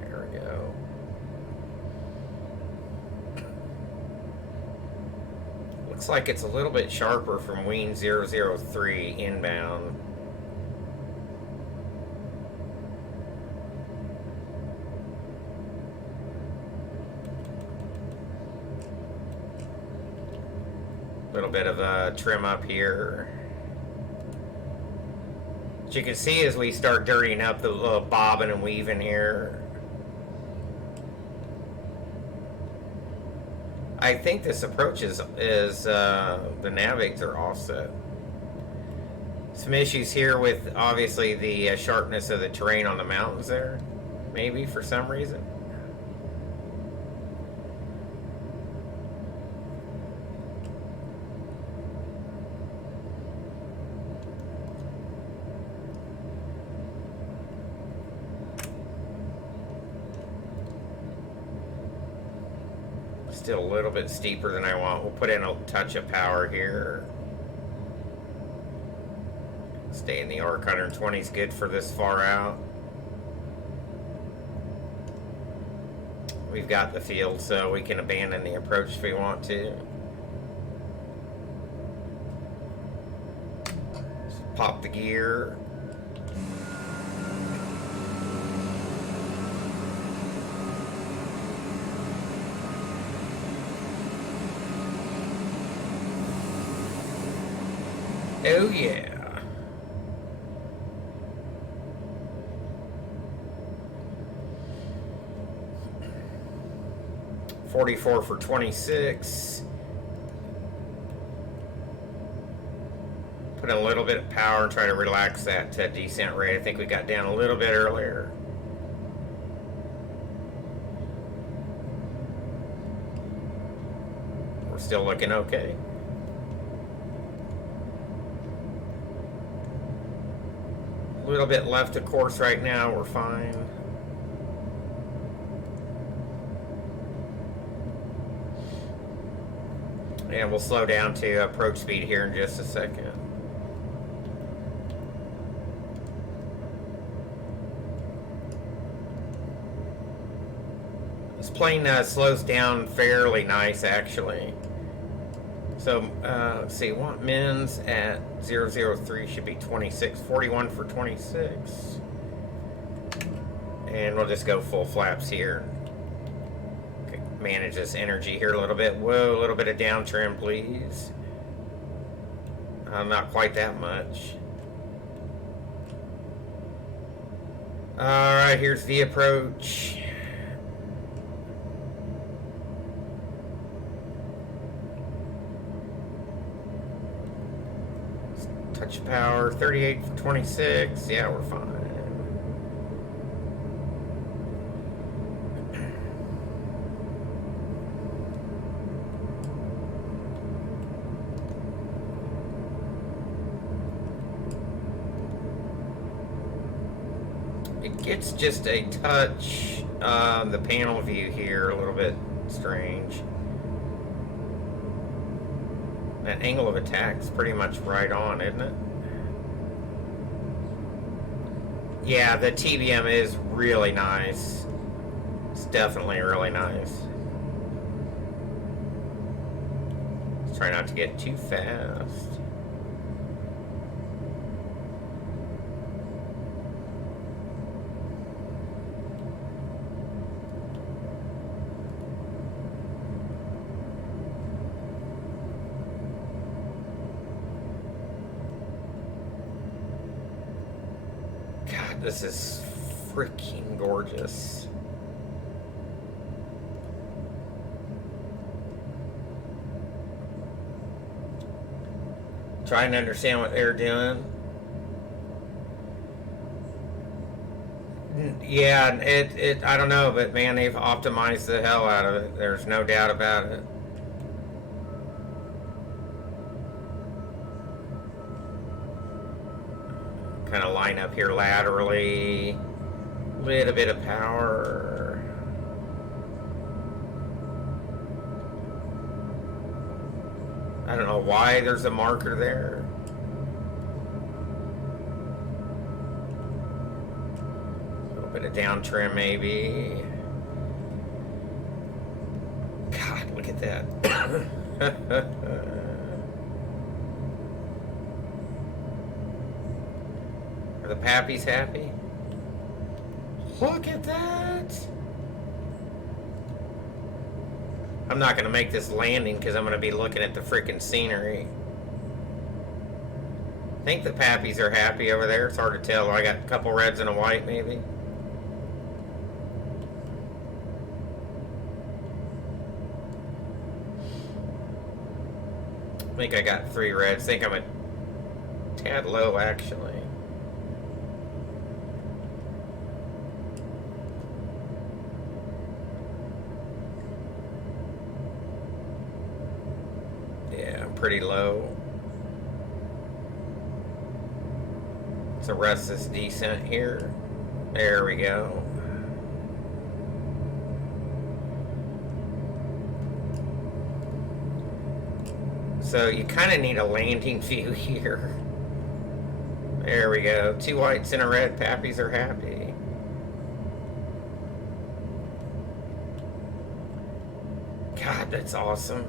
There we go. Looks like it's a little bit sharper from Wing 003 inbound. Little bit of a trim up here. As you can see, as we start dirtying up the little bobbing and weaving here, I think this approach is the nav aids are offset. Some issues here with obviously the sharpness of the terrain on the mountains there, maybe for some reason. Still a little bit steeper than I want. We'll put in a touch of power here. Stay in the arc. 120 is good for this far out. We've got the field, so we can abandon the approach if we want to. Just pop the gear. Oh yeah. $44 for 26. Put in a little bit of power and try to relax that descent rate. I think we got down a little bit earlier. We're still looking okay. A little bit left of course right now, we're fine. And we'll slow down to approach speed here in just a second. This plane slows down fairly nice actually. So, let's see, want mins at 003 should be 26, 41 for 26. And we'll just go full flaps here. Okay, manage this energy here a little bit. Whoa, a little bit of down trim, please. Not quite that much. Alright, here's the approach. Touch power, 38 for 26. Yeah, we're fine. think it's just a touch, the panel view here, a little bit strange. That angle of attack's pretty much right on, isn't it? Yeah, the TBM is really nice. It's definitely really nice. Let's try not to get too fast. God, this is freaking gorgeous. Trying to understand what they're doing. Yeah, I don't know, but man, they've optimized the hell out of it. There's no doubt about it. Kind of line up here laterally. Little bit of power. I don't know why there's a marker there. A little bit of down trim maybe. God, look at that. Are the pappies happy? Look at that! I'm not going to make this landing because I'm going to be looking at the freaking scenery. I think the pappies are happy over there. It's hard to tell. I got a couple reds and a white maybe. I think I got 3 reds. I think I'm a tad low actually. Pretty low. So rest is decent here. There we go. So you kind of need a landing view here. There we go. 2 whites and a red. Pappies are happy. God, that's awesome.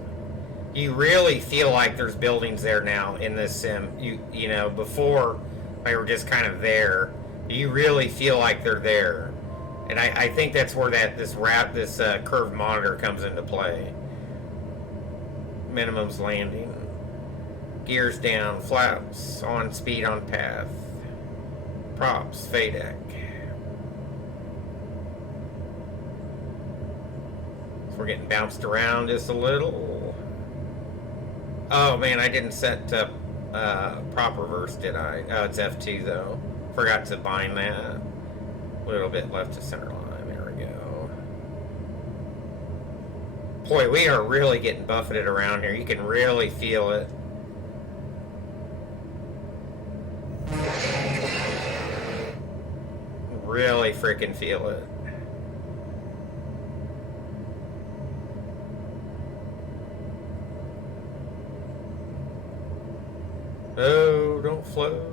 You really feel like there's buildings there now in this sim. You know, before they were just kind of there. You really feel like they're there, and I think that's where this curved monitor comes into play. Minimums landing, gears down, flaps on, speed on path, props, FADEC. So we're getting bounced around just a little. Oh man, I didn't set up prop reverse, did I? Oh, it's F2 though. Forgot to bind that. A little bit left to center line. There we go. Boy, we are really getting buffeted around here. You can really feel it. Really freaking feel it. Oh, don't float.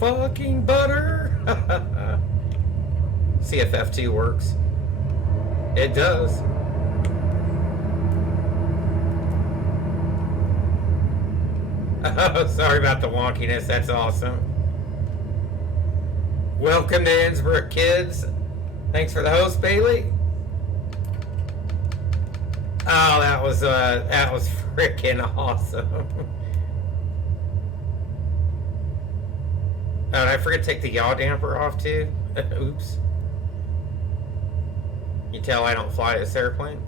Fucking butter. See if F2 works. It does. Oh, sorry about the wonkiness. That's awesome. Welcome to Innsbruck, kids. Thanks for the host, Bailey. Oh, that was freaking awesome. Oh, did I forget to take the yaw damper off too? Oops. You tell I don't fly this airplane.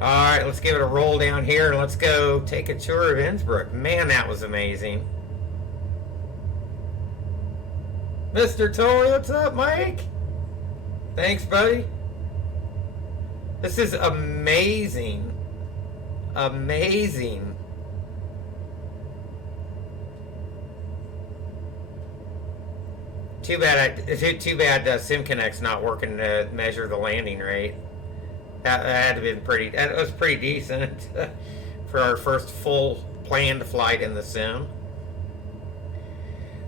Alright, let's give it a roll down here and let's go take a tour of Innsbruck. Man, that was amazing. Mr. Tory, what's up, Mike? Thanks, buddy. This is amazing. Amazing. Too bad. Too bad. SimConnect's not working to measure the landing rate. That had been pretty. That was pretty decent for our first full planned flight in the sim.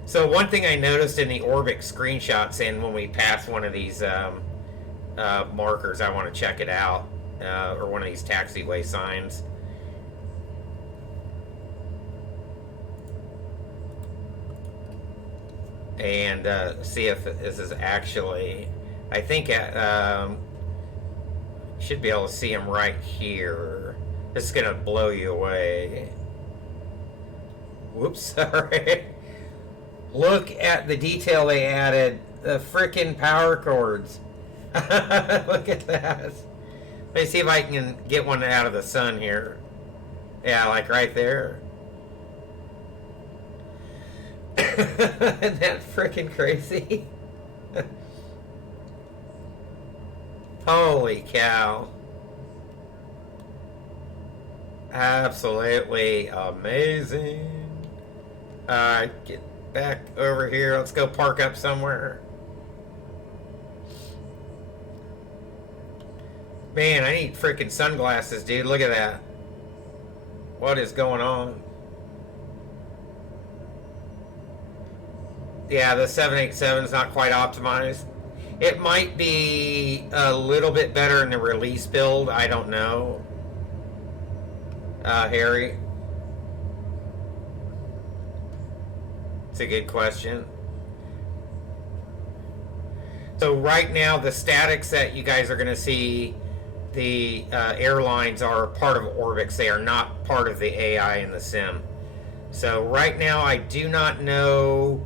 So one thing I noticed in the Orbx screenshots, and when we pass one of these markers, I want to check it out, or one of these taxiway signs. And see if this is actually, I think should be able to see them right here. This is gonna blow you away. Whoops, sorry. Look at the detail they added. The frickin' power cords. Look at that. Let me see if I can get one out of the sun here. Yeah, like right there. Isn't that freaking crazy? Holy cow. Absolutely amazing. Alright, get back over here. Let's go park up somewhere. Man, I need freaking sunglasses, dude. Look at that. What is going on? Yeah, the 787 is not quite optimized. It might be a little bit better in the release build. I don't know. Harry? It's a good question. So right now, the statics that you guys are going to see, the airlines are part of Orbx. They are not part of the AI in the sim. So right now, I do not know.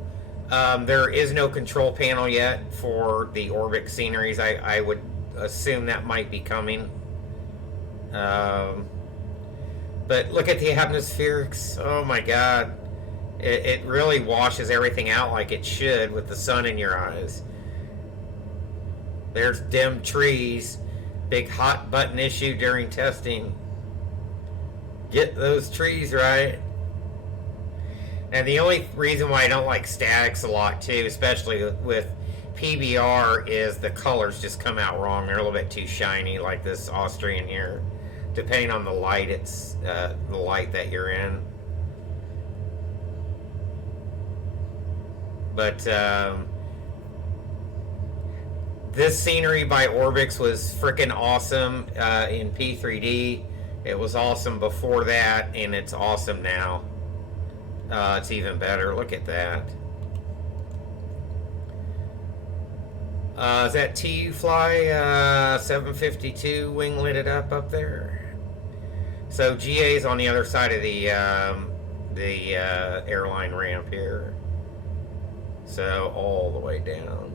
There is no control panel yet for the Orbx sceneries. I would assume that might be coming. But look at the atmospherics. Oh my god. It really washes everything out like it should with the sun in your eyes. There's dim trees. Big hot button issue during testing. Get those trees right. And the only reason why I don't like statics a lot too, especially with PBR, is the colors just come out wrong. They're a little bit too shiny, like this Austrian here. Depending on the light, it's the light that you're in. But this scenery by Orbx was freaking awesome in P3D. It was awesome before that, and it's awesome now. It's even better. Look at that. Is that TU Fly 752 winglit it up there? So GA's on the other side of the airline ramp here. So all the way down.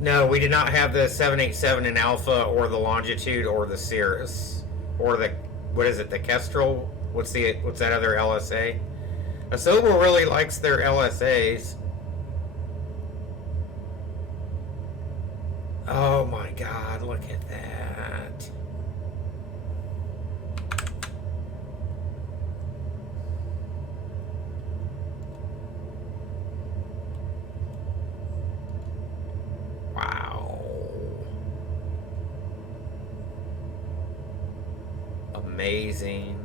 No, we did not have the 787 in Alpha or the Longitude or the Cirrus or the, what is it, the Kestrel? What's that other LSA? Asobo really likes their LSAs. Oh my god, look at that. Wow. Amazing.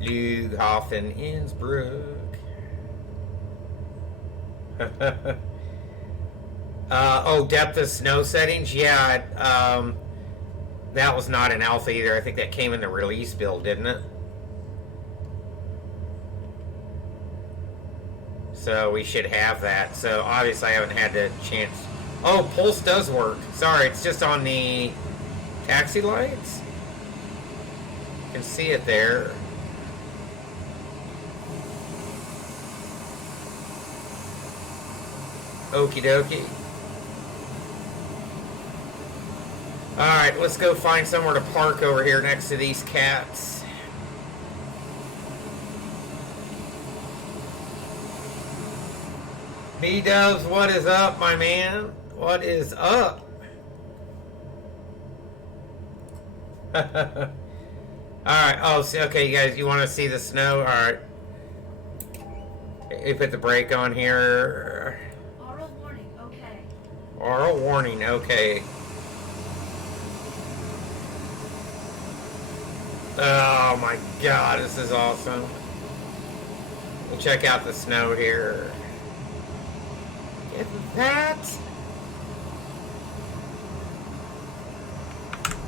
Lughafen, Innsbruck. Oh, depth of snow settings? Yeah, that was not an alpha either. I think that came in the release build, didn't it? So we should have that. So obviously I haven't had the chance. Oh, pulse does work. Sorry, it's just on the taxi lights. You can see it there. Okie dokie. Alright, let's go find somewhere to park over here next to these cats. B-Dubs, what is up, my man? What is up? Alright, oh, see, okay, you guys, you want to see the snow? Alright. You put the brake on here. Oral warning, okay. Oral warning, okay. Oh my god, this is awesome. We'll check out the snow here. Get that?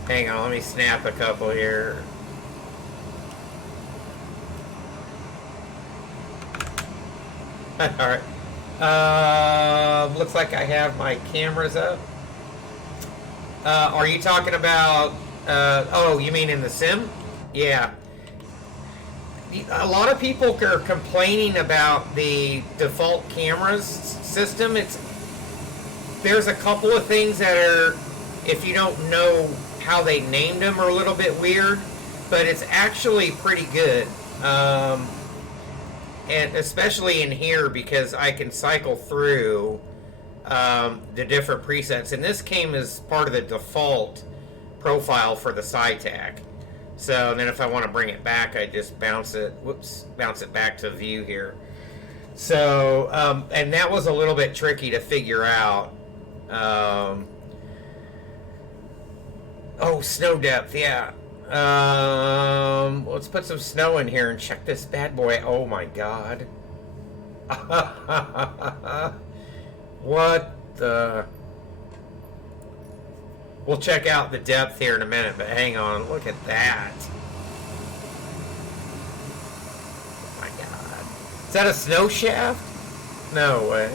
Hang on, let me snap a couple here. Alright. Looks like I have my cameras up. Are you talking about... oh, you mean in the sim? Yeah. A lot of people are complaining about the default cameras system. There's a couple of things that are, if you don't know how they named them, are a little bit weird, but it's actually pretty good. And especially in here, because I can cycle through the different presets. And this came as part of the default profile for the SciTac. So then if I want to bring it back, I just bounce it back to view here. So, and that was a little bit tricky to figure out. Oh, snow depth, yeah. Let's put some snow in here and check this bad boy. Oh my god. What the... We'll check out the depth here in a minute, but hang on, look at that. Oh my god. Is that a snow shaft? No way.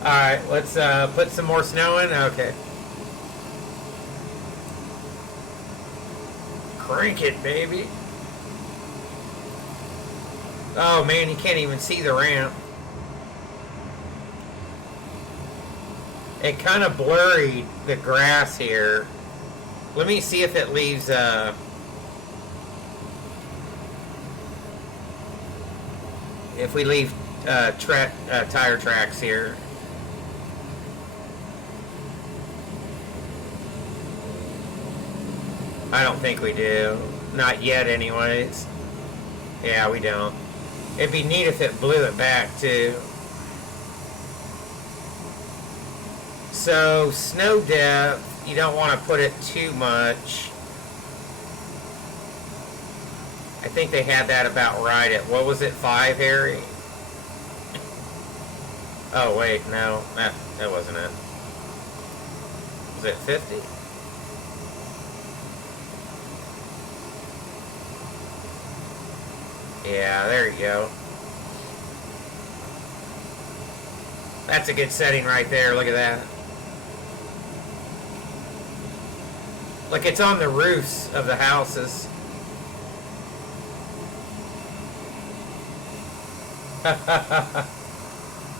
Alright, let's put some more snow in. Okay. Crank it, baby. Oh man, you can't even see the ramp. It kind of blurred the grass here. Let me see if it leaves if we leave tire tracks here. I don't think we do. Not yet anyways. Yeah, we don't. It'd be neat if it blew it back too. So, snow depth, you don't want to put it too much. I think they had that about right at, what was it, 5, Harry? Oh, wait, no, that wasn't it. Was it 50? Yeah, there you go. That's a good setting right there, look at that. Like it's on the roofs of the houses.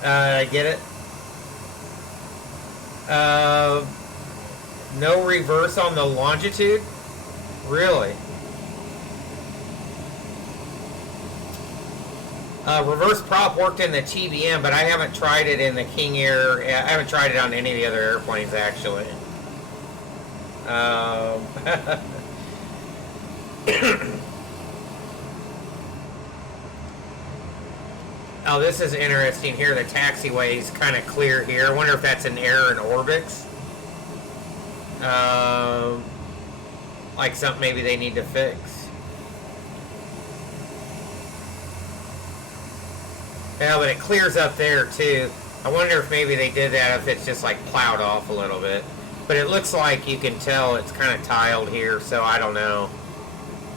I get it. No reverse on the longitude? Really? Reverse prop worked in the TBM, but I haven't tried it in the King Air. I haven't tried it on any of the other airplanes, actually. Oh, this is interesting here. The taxiway is kind of clear here. I wonder if that's an error in Orbx. Like something maybe they need to fix. Yeah, but it clears up there too. I wonder if maybe they did that if it's just like plowed off a little bit. But it looks like you can tell it's kind of tiled here, so I don't know.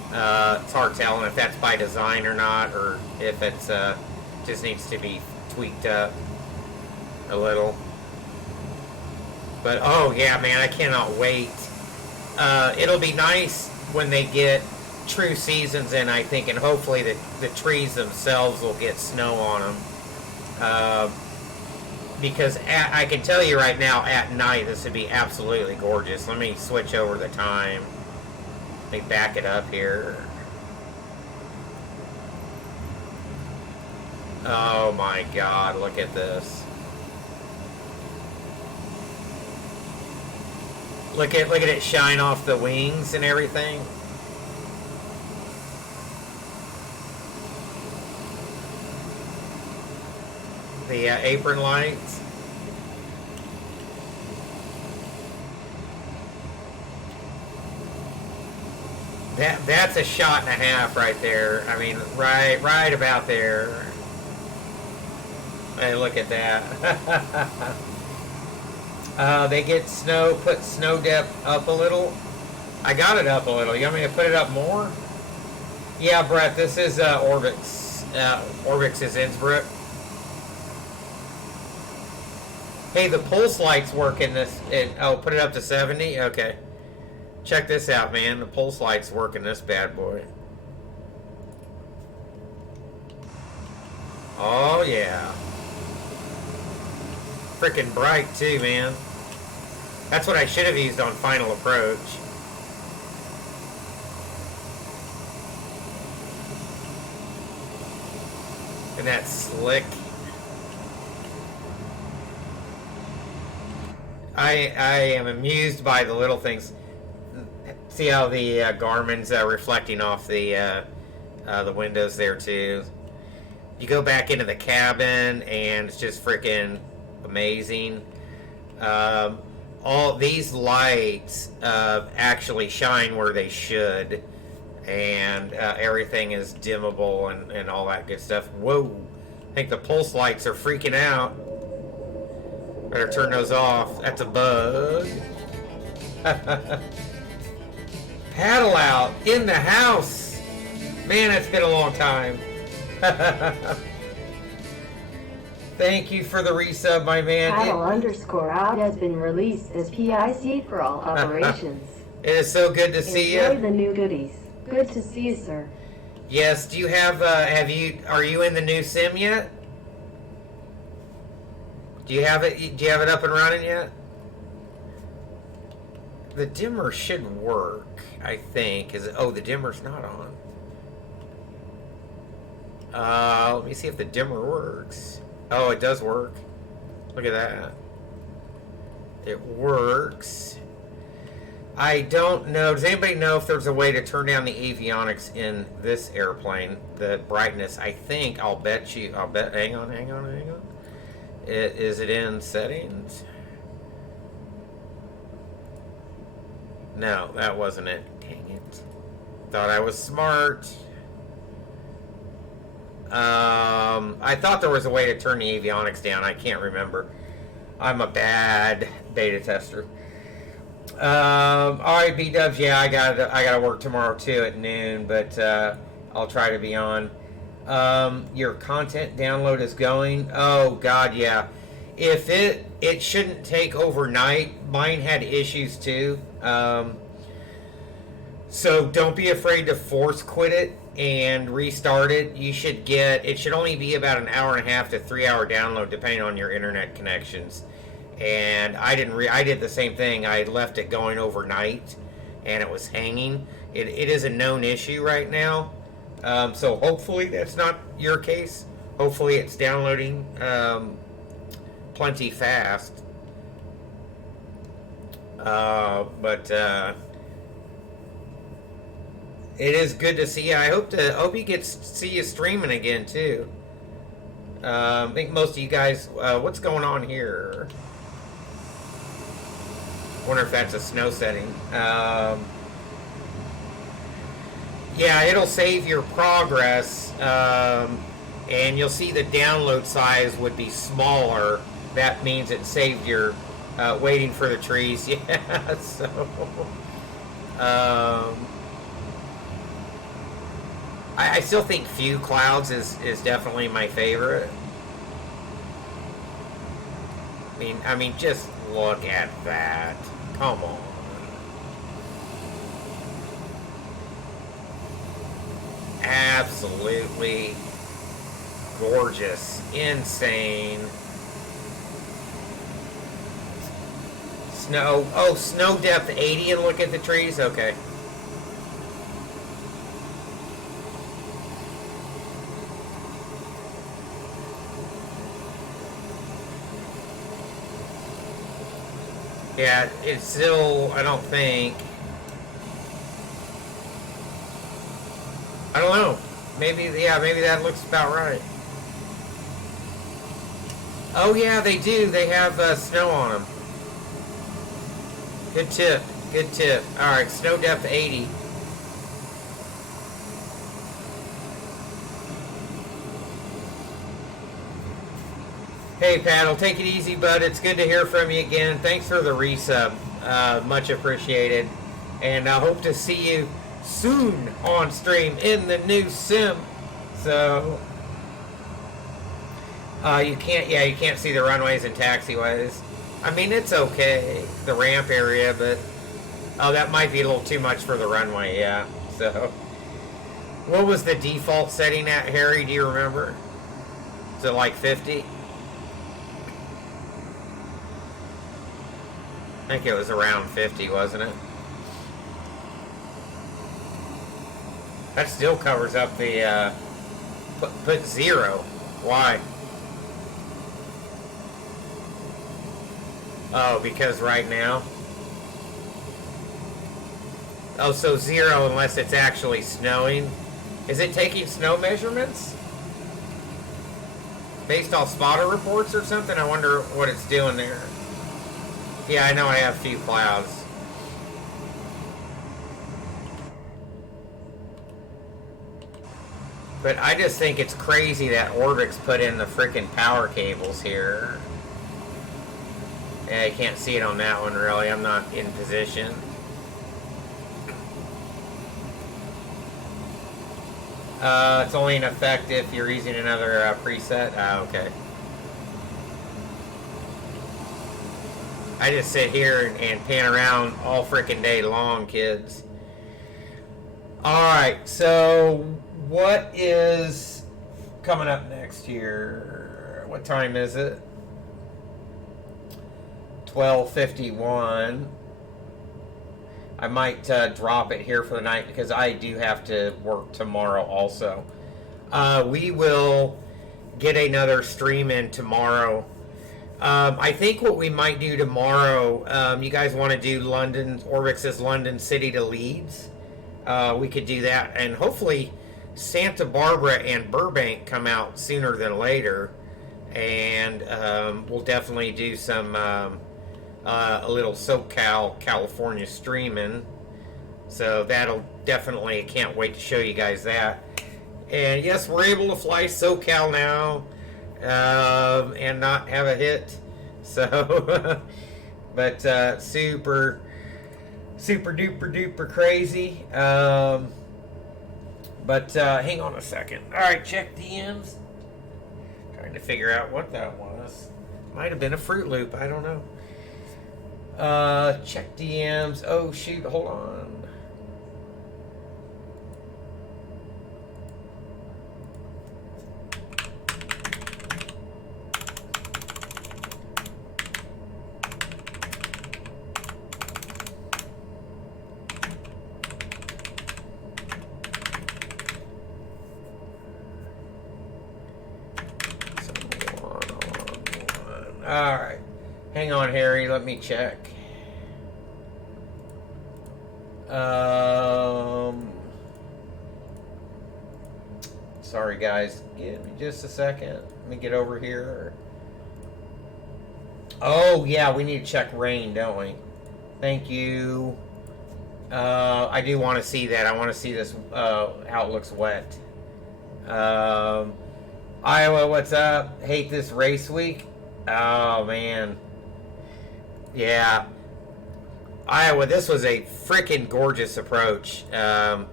It's hard telling if that's by design or not, or if it's just needs to be tweaked up a little. But oh yeah, man, I cannot wait. It'll be nice when they get true seasons in, I think, and hopefully the trees themselves will get snow on them. Because I can tell you right now, at night, this would be absolutely gorgeous. Let me switch over the time. Let me back it up here. Oh my god, look at this. Look at it shine off the wings and everything. The apron lights. That's a shot and a half right there. I mean, right about there. Hey, look at that. They get snow, put snow depth up a little. I got it up a little. You want me to put it up more? Yeah, Brett, this is Orbx. Orbx is Innsbruck. Hey, the pulse lights work in this. Oh, put it up to 70? Okay. Check this out, man. The pulse lights work in this bad boy. Oh, yeah. Freaking bright, too, man. That's what I should have used on Final Approach. And that's slick. I am amused by the little things. See how the Garmin's reflecting off the windows there too. You go back into the cabin and it's just freaking amazing. All these lights actually shine where they should, and everything is dimmable and all that good stuff. Whoa! I think the pulse lights are freaking out. Better turn those off. That's a bug. Paddle out in the house. Man, it's been a long time. Thank you for the resub, my man. Paddle_out has been released as PIC for all operations. It is so good to see you. Enjoy the new goodies. Good to see you, sir. Yes. Do you have? Are you in the new sim yet? Do you have it? Do you have it up and running yet? The dimmer should work, I think. Oh, the dimmer's not on. Let me see if the dimmer works. Oh, it does work. Look at that. It works. I don't know. Does anybody know if there's a way to turn down the avionics in this airplane? The brightness. I think. I'll bet. Hang on. Is it in settings? No, that wasn't it. Dang it. Thought I was smart. I thought there was a way to turn the avionics down. I can't remember. I'm a bad beta tester. Alright, B-dubs, yeah, I gotta work tomorrow too at noon, but I'll try to be on. Your content download is going. Oh god, yeah. If it shouldn't take overnight. Mine had issues too. So don't be afraid to force quit it and restart it. It should only be about an hour and a half to 3 hour download depending on your internet connections. And I did the same thing. I left it going overnight and it was hanging. It is a known issue right now. So hopefully that's not your case. Hopefully it's downloading plenty fast. But it is good to see you. I hope you get to see you streaming again too. I think most of you guys. What's going on here? Wonder if that's a snow setting. Yeah, it'll save your progress, and you'll see the download size would be smaller. That means it saved your waiting for the trees. Yeah, so. I still think Few Clouds is definitely my favorite. I mean, just look at that. Come on. Absolutely gorgeous. Insane. Snow. Oh, snow depth 80 and look at the trees? Okay. Yeah, it's still, I don't think. I don't know. Maybe, yeah, maybe that looks about right. Oh, yeah, they do. They have snow on them. Good tip. Good tip. All right, snow depth 80. Hey, Paddle, take it easy, bud. It's good to hear from you again. Thanks for the resub. Much appreciated. And I hope to see you soon on stream in the new sim. So, you can't see the runways and taxiways. I mean, it's okay, the ramp area, but, oh, that might be a little too much for the runway, yeah. So, what was the default setting at, Harry? Do you remember? Is it like 50? I think it was around 50, wasn't it? That still covers up the, put 0. Why? Oh, because right now? Oh, so 0 unless it's actually snowing. Is it taking snow measurements? Based off spotter reports or something? I wonder what it's doing there. Yeah, I know I have a few clouds. But I just think it's crazy that Orbx put in the freaking power cables here. Yeah, I can't see it on that one really. I'm not in position. It's only in effect if you're using another preset. Okay. I just sit here and pan around all freaking day long, kids. Alright, so what is coming up next here? What time is it? 12:51. I might drop it here for the night because I do have to work tomorrow also. We will get another stream in tomorrow. I think what we might do tomorrow, you guys want to do Orbx's London City to Leeds? We could do that, and hopefully Santa Barbara and Burbank come out sooner than later, and we'll definitely do some a little SoCal, California streaming. So that'll definitely, I can't wait to show you guys that. And yes, we're able to fly SoCal now. And not have a hit, so but super duper crazy. But hang on a second. All right, check DMs. Trying to figure out what that was. Might have been a Fruit Loop. I don't know. Check DMs. Oh shoot! Hold on. Alright. Hang on, Harry. Let me check. Sorry, guys. Give me just a second. Let me get over here. Oh, yeah. We need to check rain, don't we? Thank you. I do want to see that. I want to see this, how it looks wet. Iowa, what's up? Hate this race week? Oh, man. Yeah. Iowa, this was a freaking gorgeous approach. And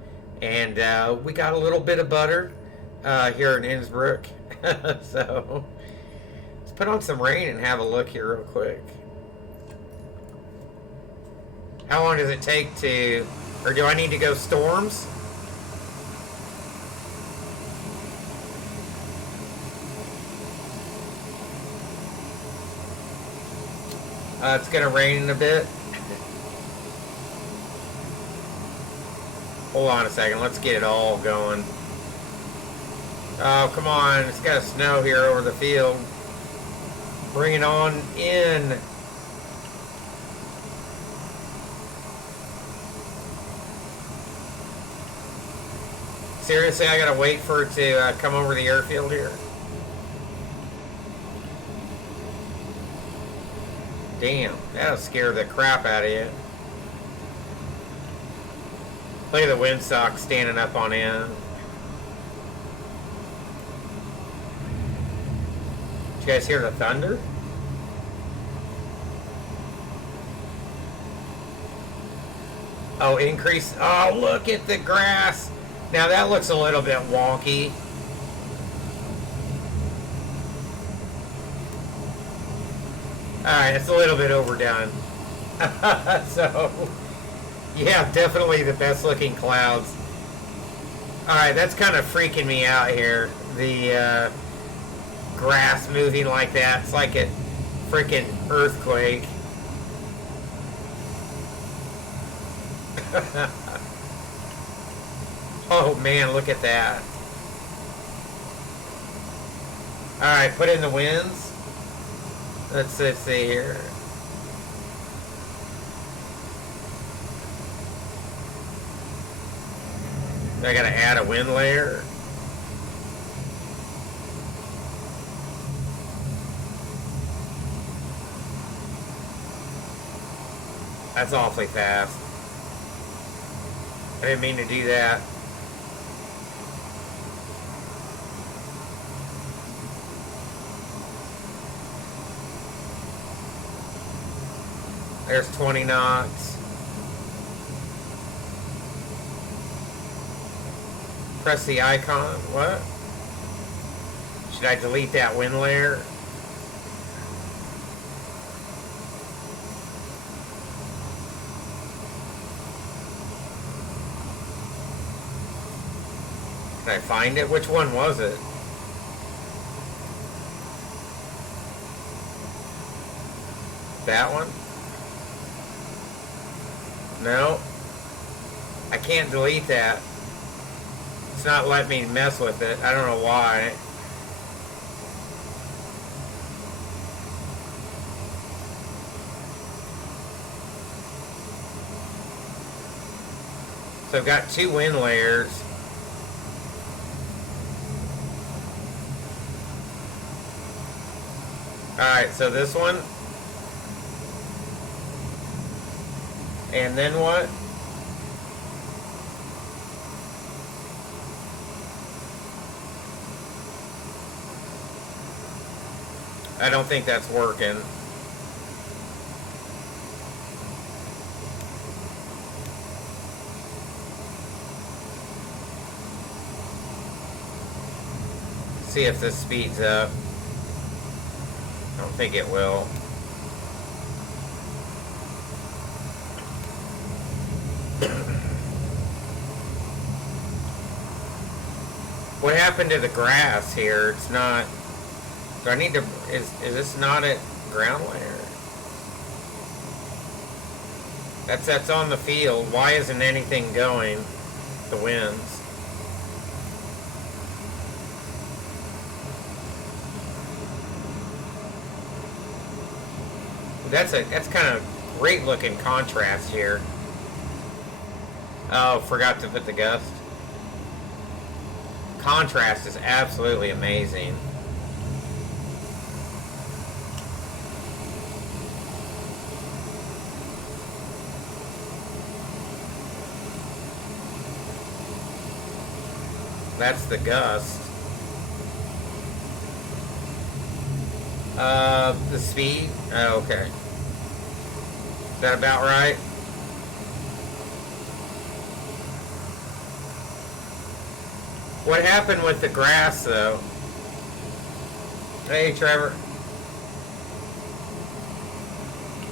we got a little bit of butter here in Innsbruck. So, let's put on some rain and have a look here real quick. How long does it take to... Or do I need to go storms? It's going to rain in a bit. Hold on a second. Let's get it all going. Oh, come on. It's got to snow here over the field. Bring it on in. Seriously, I gotta wait for it to come over the airfield here. Damn, that'll scare the crap out of you. Look at the windsock standing up on end. Did you guys hear the thunder? Oh, increase. Oh, look at the grass. Now that looks a little bit wonky. Alright, it's a little bit overdone. So, yeah, definitely the best looking clouds. Alright, that's kind of freaking me out here. The grass moving like that. It's like a freaking earthquake. Oh man, look at that. Alright, put in the winds. Let's see here. I gotta add a wind layer. That's awfully fast. I didn't mean to do that. There's 20 knots. Press the icon. What? Should I delete that wind layer? Can I find it? Which one was it? That one? No. I can't delete that. It's not letting me mess with it. I don't know why. So I've got two wind layers. Alright, so this one. And then what? I don't think that's working. See if this speeds up. I don't think it will. What happened to the grass here? It's not. Do I need to? Is this not at ground layer? That's on the field. Why isn't anything going? The winds. That's kind of great looking contrast here. Oh, forgot to put the gust. Contrast is absolutely amazing. That's the gust. The speed? Oh, okay. Is that about right? What happened with the grass, though? Hey, Trevor.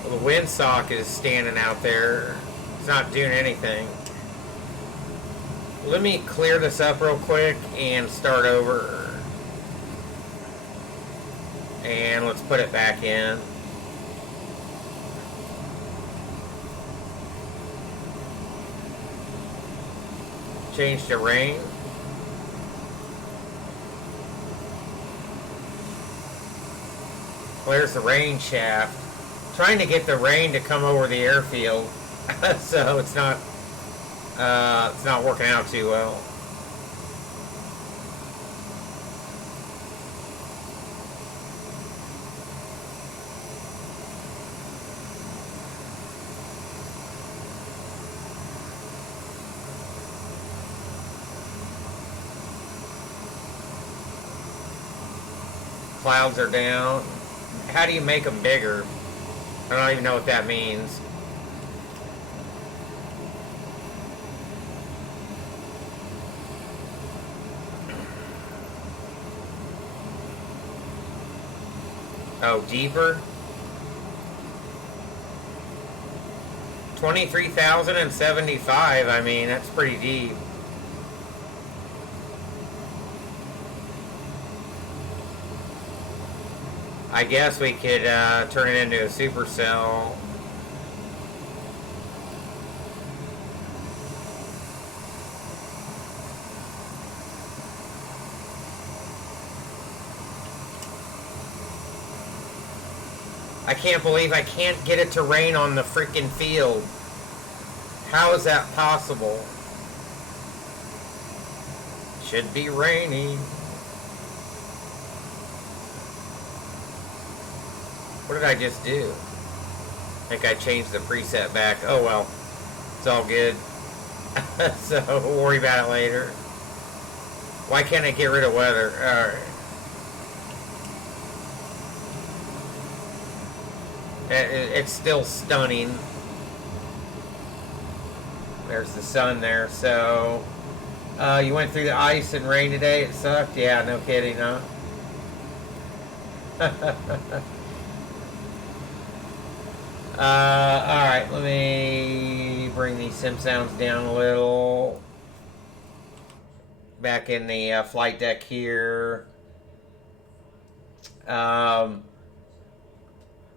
Well, the windsock is standing out there. It's not doing anything. Let me clear this up real quick and start over. And let's put it back in. Change to rain. There's the rain shaft. Trying to get the rain to come over the airfield, so it's not working out too well. clouds are down. How do you make them bigger? I don't even know what that means. Oh, deeper? 23,075. I mean, that's pretty deep. I guess we could turn it into a supercell. I can't believe I can't get it to rain on the freaking field. How is that possible? Should be raining. What did I just do? I think I changed the preset back. Oh well. It's all good. So we'll worry about it later. Why can't I get rid of weather? Alright. It's still stunning. There's the sun there. So, you went through the ice and rain today. It sucked. Yeah, no kidding, huh? Alright, let me bring these sim sounds down a little. Back in the flight deck here.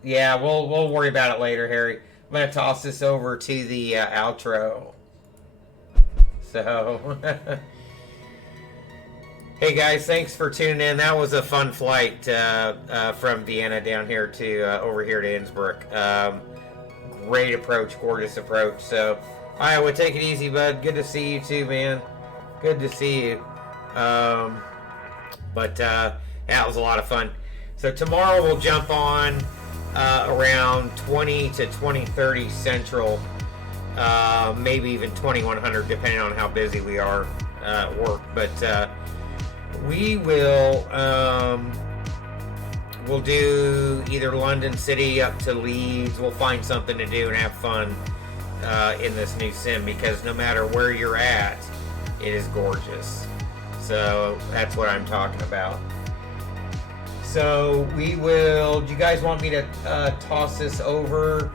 Yeah, we'll worry about it later, Harry. I'm gonna toss this over to the outro. So, hey guys, thanks for tuning in. That was a fun flight from Vienna down here to over here to Innsbruck. Great approach, gorgeous approach. So, Iowa, take it easy, bud. Good to see you too, man. Good to see you. But that was a lot of fun. So tomorrow we'll jump on around 20 to 20:30 Central, maybe even 2100, depending on how busy we are at work. But we will we'll do either London City up to Leeds. We'll find something to do and have fun in this new sim, because no matter where you're at, it is gorgeous. So that's what I'm talking about. So we will. Do you guys want me to toss this over?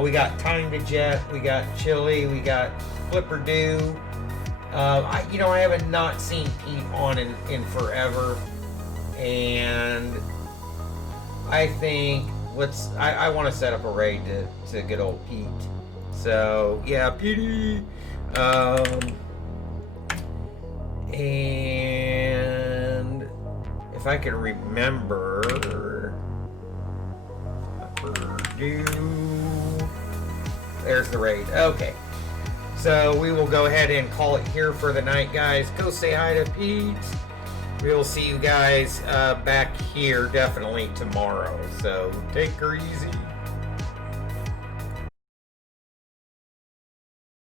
We got Time to Jet, we got Chili, we got Flipperdoo. I haven't not seen Pete on in forever, and I think I want to set up a raid to get old Pete. So yeah, Petey. And if I can remember, there's the raid. Okay, so we will go ahead and call it here for the night, guys. Go say hi to Pete. We will see you guys back here definitely tomorrow. So take her easy.